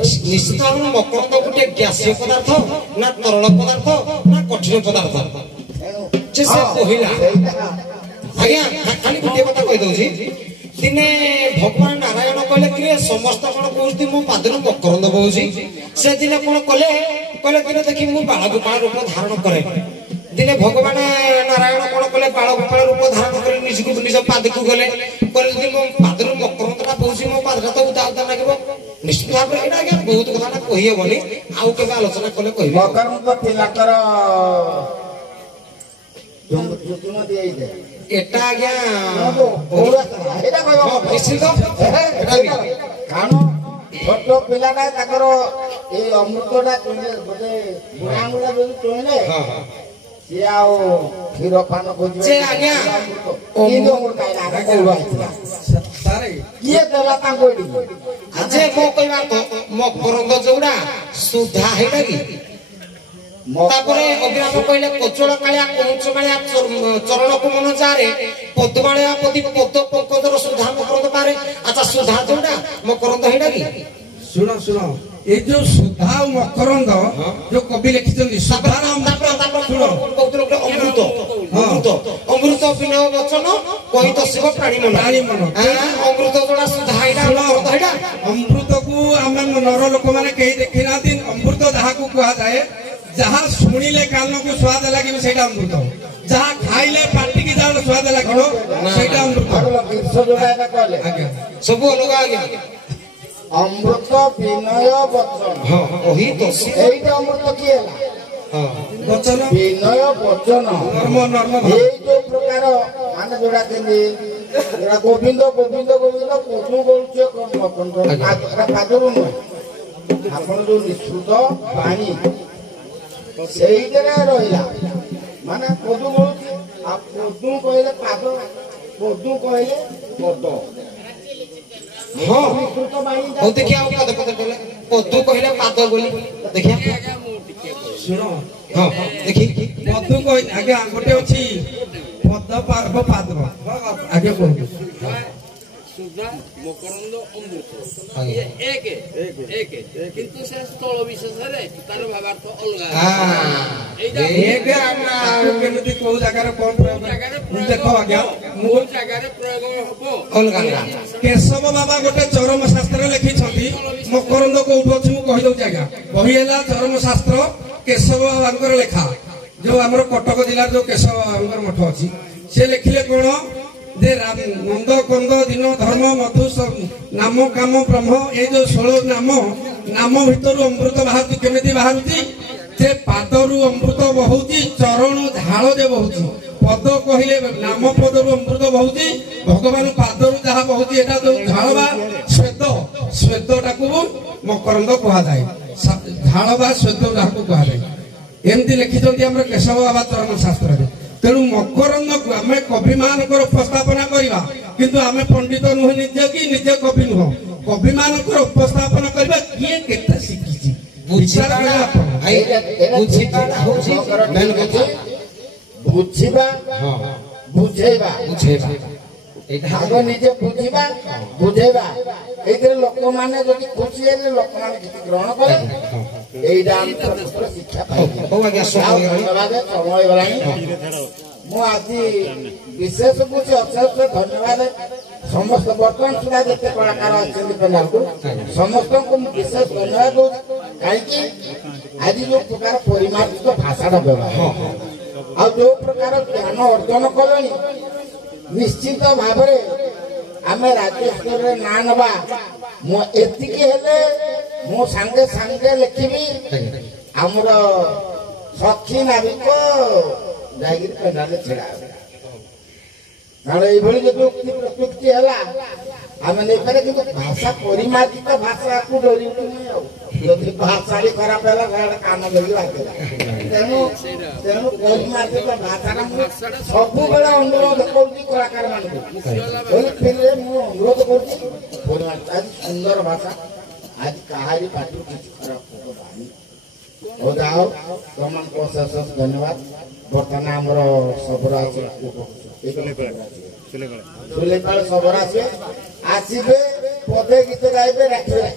ନିଶ୍ଚିତ ଭାବରେ ମକରନ୍ଦ ଗୋଟିଏ ଗ୍ୟାସୀୟ ପଦାର୍ଥ ନା ତରଳ ପଦାର୍ଥ ନା କଠିନ ପଦାର୍ଥ ଯେ ସେ କହିଲା ଆଜ୍ଞା ଖାଲି ଗୋଟିଏ କଥା କହିଦଉଛି ଦିନେ ଭଗବାନ ନାରାୟଣ କହିଲେ କିରେ ସମସ୍ତ କଣ କହୁଛି ମୋ ପାଦରୁ ମକରନ୍ଦ ବହୁଛି ସେ ଦିନେ କଣ କଲେ କହିଲେ ଦିନେ ଦେଖି ମୁଁ ବାଳଗୋପାଳ ରୂପ ଧାରଣ କରେ ଦିନେ ଭଗବାନ ନାରାୟଣ କଣ କଲେ ବାଳଗୋପାଳ ରୂପ ଧାରଣ କରି ନିଜକୁ ନିଜ ପାଦକୁ ଗଲେ କହିଲେ ଯଦି ମୋ ପାଦରୁ ମକରନ୍ଦଟା ବହୁଛି ମୋ ପାଦଟା ତ ଉଦା ଉଦା ଲାଗିବ ନିଶ୍ଚିତ ଭାବରେ ଏଇଟା ଆଜ୍ଞା ବହୁତ କଥାଟା କହିହେବନି ଆଉ କେବେ ଆଲୋଚନା କଲେ କହିବି ମକରନ୍ଦ ପିଲାଙ୍କର এটা আজ্ঞা কারণ ছোট পিলাটা তাଙ୍କର এই অমৃতটা গোটে বুড়া আঙুলা যদি চুইলে ସିଏ ଆଉ କ୍ଷୀର ପାନ ଖୋଜିବେ କିଏ ଦେଲା ତାଙ୍କୁ ଏଠିକି ଯେ ମୋ କହିବା ମକରନ୍ଦ ଯୋଉଟା ସୁଧା ହେଇଟା କି ତାପରେ ଅଗ୍ରାମ କହିଲେ କୋଚଳ କାଳିଆ କଉଞ୍ଚ କାଳିଆ ଚରଣକୁ ମନ ଚାରେ ପଦ୍ମାଳିଆ ପଦି ପଦ ପଙ୍କଜର ସୁଧା ମକରନ୍ଦ ପାରେ ଆଚ୍ଛା ସୁଧା ଯୋଉଟା ମକରନ୍ଦ ହେଇଟା କି ଶୁଣ ଶୁଣ ଏ ଯୋଉ ସୁଧା ଆଉ ମକରନ୍ଦ ଯୋଉ କବି ଲେଖିଛନ୍ତି ଅମୃତ ବିନୟ ବଚନ କହିତ ଶିବ ପ୍ରାଣୀ ମନ ଅମୃତ ଯୋଉଟା ସୁଧା ହେଇଟା ମକରନ୍ଦ ହେଇଟା ଅମୃତକୁ ଆମେ ନର ଲୋକମାନେ କେହି ଦେଖି ନାହାନ୍ତି ଅମୃତ ଯାହାକୁ କୁହାଯାଏ ଯାହା ଶୁଣିଲେ କାନକୁ ସ୍ୱାଦ ଲାଗିବ ସେଇଟା ଅମୃତ ଯାହା ଖାଇଲେ ପାଟିକି ଯାହା ସ୍ୱାଦ ଲାଗିବ ସେଇଟା ଅମୃତ ସବୁ ଅଲଗା ଆଜ୍ଞା ଅମୃତ ବିନୟ ବଚନ ଏଇଟା ଅମୃତ କିଏ ହେଲା ବଚନ ବିନୟ ବଚନ ଏଇ ଯୋଉ ପ୍ରକାର ମାନେ ଯୋଉଟା କେମିତି ଗୋବିନ୍ଦ ଗୋବିନ୍ଦ ଗୋବିନ୍ଦ ପଦୁ କରୁଛେ ପାଦରୁ ନୁହେଁ ଆପଣ ଯୋଉ ନିଃସୃତ ପାଣି ସେଇଥିରେ ରହିଲା ମାନେ ପଦୁ ବୋଳୁଛି ଆଉ ପଦୁ କହିଲେ ପାଦ ପଦୁ କହିଲେ ପଦ ହଁ ହଉ ଦେଖିଆ ଆଉ ପଦ ପଦ କହିଲେ ପଦୁ କହିଲେ ପାଦ ବୋଲି ଦେଖିଆ ଶୁଣ ହଁ ଦେଖି ପଦୁ କହି ଆଜ୍ଞା ଗୋଟେ ଅଛି ପଦ ପାଦ ଆଜ୍ଞା କୁହନ୍ତୁ ସୁଧା ମକରନ୍ଦ ଅମୃତ ଏକ କିନ୍ତୁ ସେ ସ୍ଥଳ ବିଶେଷରେ ତାର ଭାବାର୍ଥ ଅଲଗା କେମିତି କୋଉ ଜାଗାରେ କଣ ଦେଖ ଆଜ୍ଞା ମୋ ଜାଗାରେ ପ୍ରୟୋଗ ହବ ଅଲଗା କେଶବ ବାବା ଗୋଟେ ଚରମ ଶାସ୍ତ୍ର ଲେଖିଛନ୍ତି ମକରନ୍ଦ କୋଉଠୁ ଅଛି ମୁଁ କହିଦଉଛି ଆଜ୍ଞା ବହି ହେଲା ଚରମ ଶାସ୍ତ୍ର କେଶବ ବାବାଙ୍କର ଲେଖା ଯୋଉ ଆମର କଟକ ଜିଲ୍ଲାର ଯୋଉ କେଶବ ବାବାଙ୍କର ମଠ ଅଛି ସେ ଲେଖିଲେ କଣ ଯେ ନନ୍ଦ କନ୍ଦ ଦିନ ଧର୍ମ ମଧୁ ନାମ କାମ ବ୍ରହ୍ମ ଏଇ ଯୋଉ 16 ନାମ ଭିତରୁ ଅମୃତ ବାହାରୁଛି କେମିତି ବାହାରୁଛି ଯେ ପାଦରୁ ଅମୃତ ବହୁଛି ଚରଣ ଝାଳ ଯେ ବହୁଛି ପଦ କହିଲେ ନାମ ପଦରୁ ଅମୃତ ବହୁଛି ଭଗବାନ ପାଦରୁ ଯାହା ବହୁଛି ଏଟା ଯୋଉ ଝାଳ ବା ସ୍ୱେଦଟାକୁ ମକରନ୍ଦ କୁହାଯାଏ ଝାଳ ବା ସ୍ୱେଦ ଯାହାକୁ କୁହାଯାଏ ଏମିତି ଲେଖିଛନ୍ତି ଆମର କେଶବ ବାବା ଚରମ ଶାସ୍ତ୍ରରେ ତେଣୁ ମକରନ୍ଦକୁ ଆମେ କବି ମାନଙ୍କର ଉପସ୍ଥାପନା କରିବା କିନ୍ତୁ ଆମେ ପଣ୍ଡିତ ନୁହେଁ ନିଜେ କି ନିଜେ କବି ନୁହଁ କବି ମାନଙ୍କର ଉପସ୍ଥାପନା କରିବା କିଏ କେତେ ଶିଖିଛି ବିଚାର କରିବା ବୁଝିବା ବୁଝେଇବା ଆଗ ନିଜେ ବୁଝିବା ବୁଝେଇବା ଏଇଥିରେ ଲୋକମାନେ ଯଦି ଖୁସି ହେଲେ ଲୋକମାନେ କିଛି ଗ୍ରହଣ କଲେ ଏଇଟା ଆମେ ଶିକ୍ଷା ପାଇବୁ। ସମୟ ହେଇଗଲାଣି ମୁଁ ଆଜି ବିଶେଷ କିଛି ଅଶେଷ ଧନ୍ୟବାଦ ସମସ୍ତ ବର୍ତ୍ତମାନ ସୁଦ୍ଧା ଯେତେ କଳାକାର ଅଛନ୍ତି ପେଣ୍ଡାଲକୁ ସମସ୍ତଙ୍କୁ ମୁଁ ବିଶେଷ ଧନ୍ୟବାଦ ଦଉଛି। କାହିଁକି ଆଜି ଯୋଉ ପ୍ରକାର ପରିମାର୍ଜିତ ଭାଷାଟା ବ୍ୟବହାର ଆଉ ଯୋଉ ପ୍ରକାର ଜ୍ଞାନ ଅର୍ଜନ କଲେଣି ନିଶ୍ଚିତ ଭାବରେ ଆମେ ରାଜ୍ୟ ସ୍ତରରେ ନାଁ ନେବା। ମୁଁ ଏତିକି ହେଲେ ମୁଁ ସାଙ୍ଗେ ସାଙ୍ଗେ ଲେଖିବି ଆମର ସଖୀ ନାବିକ ଯାଇକିରି ପେଣ୍ଡାଲରେ ଛିଡ଼ା ହେବେ। କାରଣ ଏଇଭଳି ଯଦି ଉକ୍ତି ପ୍ରତ୍ୟୁକ୍ତି ହେଲା ଆମେ ନେଇପାରେ କିନ୍ତୁ ଭାଷା ପରିମାର୍ଜିତ ଭାଷାକୁ ଡରି ଉଠୁନି। ଆଉ ଯଦି ଭାଷା ବି ଖରାପ ହେଲା ସେଟା କାମ ଧରି ବାହାରିଲା। ତେଣୁ ପରିମାର୍ଜିତ ଭାଷାଟା ମୁଁ ସବୁବେଳେ ଅନୁରୋଧ କରୁଛି କଳାକାର ମାନଙ୍କୁ ମୁଁ ଅନୁରୋଧ କରୁଛି ଆଜି ସୁନ୍ଦର ଭାଷା ଆଜି କାହାରି ପାଟିରୁ କିଛି ଖରାପ ବାହାରି ହଉ ଯାଅ ତମମାନଙ୍କୁ ଅଶେଷ ଧନ୍ୟବାଦ। ବର୍ତ୍ତମାନ ଆମର ଶବର ସୁଲେପାଳ ଶବର ଆସିବେ ପଦେ ଗୀତ ଗାଇବେ ରାତିରେ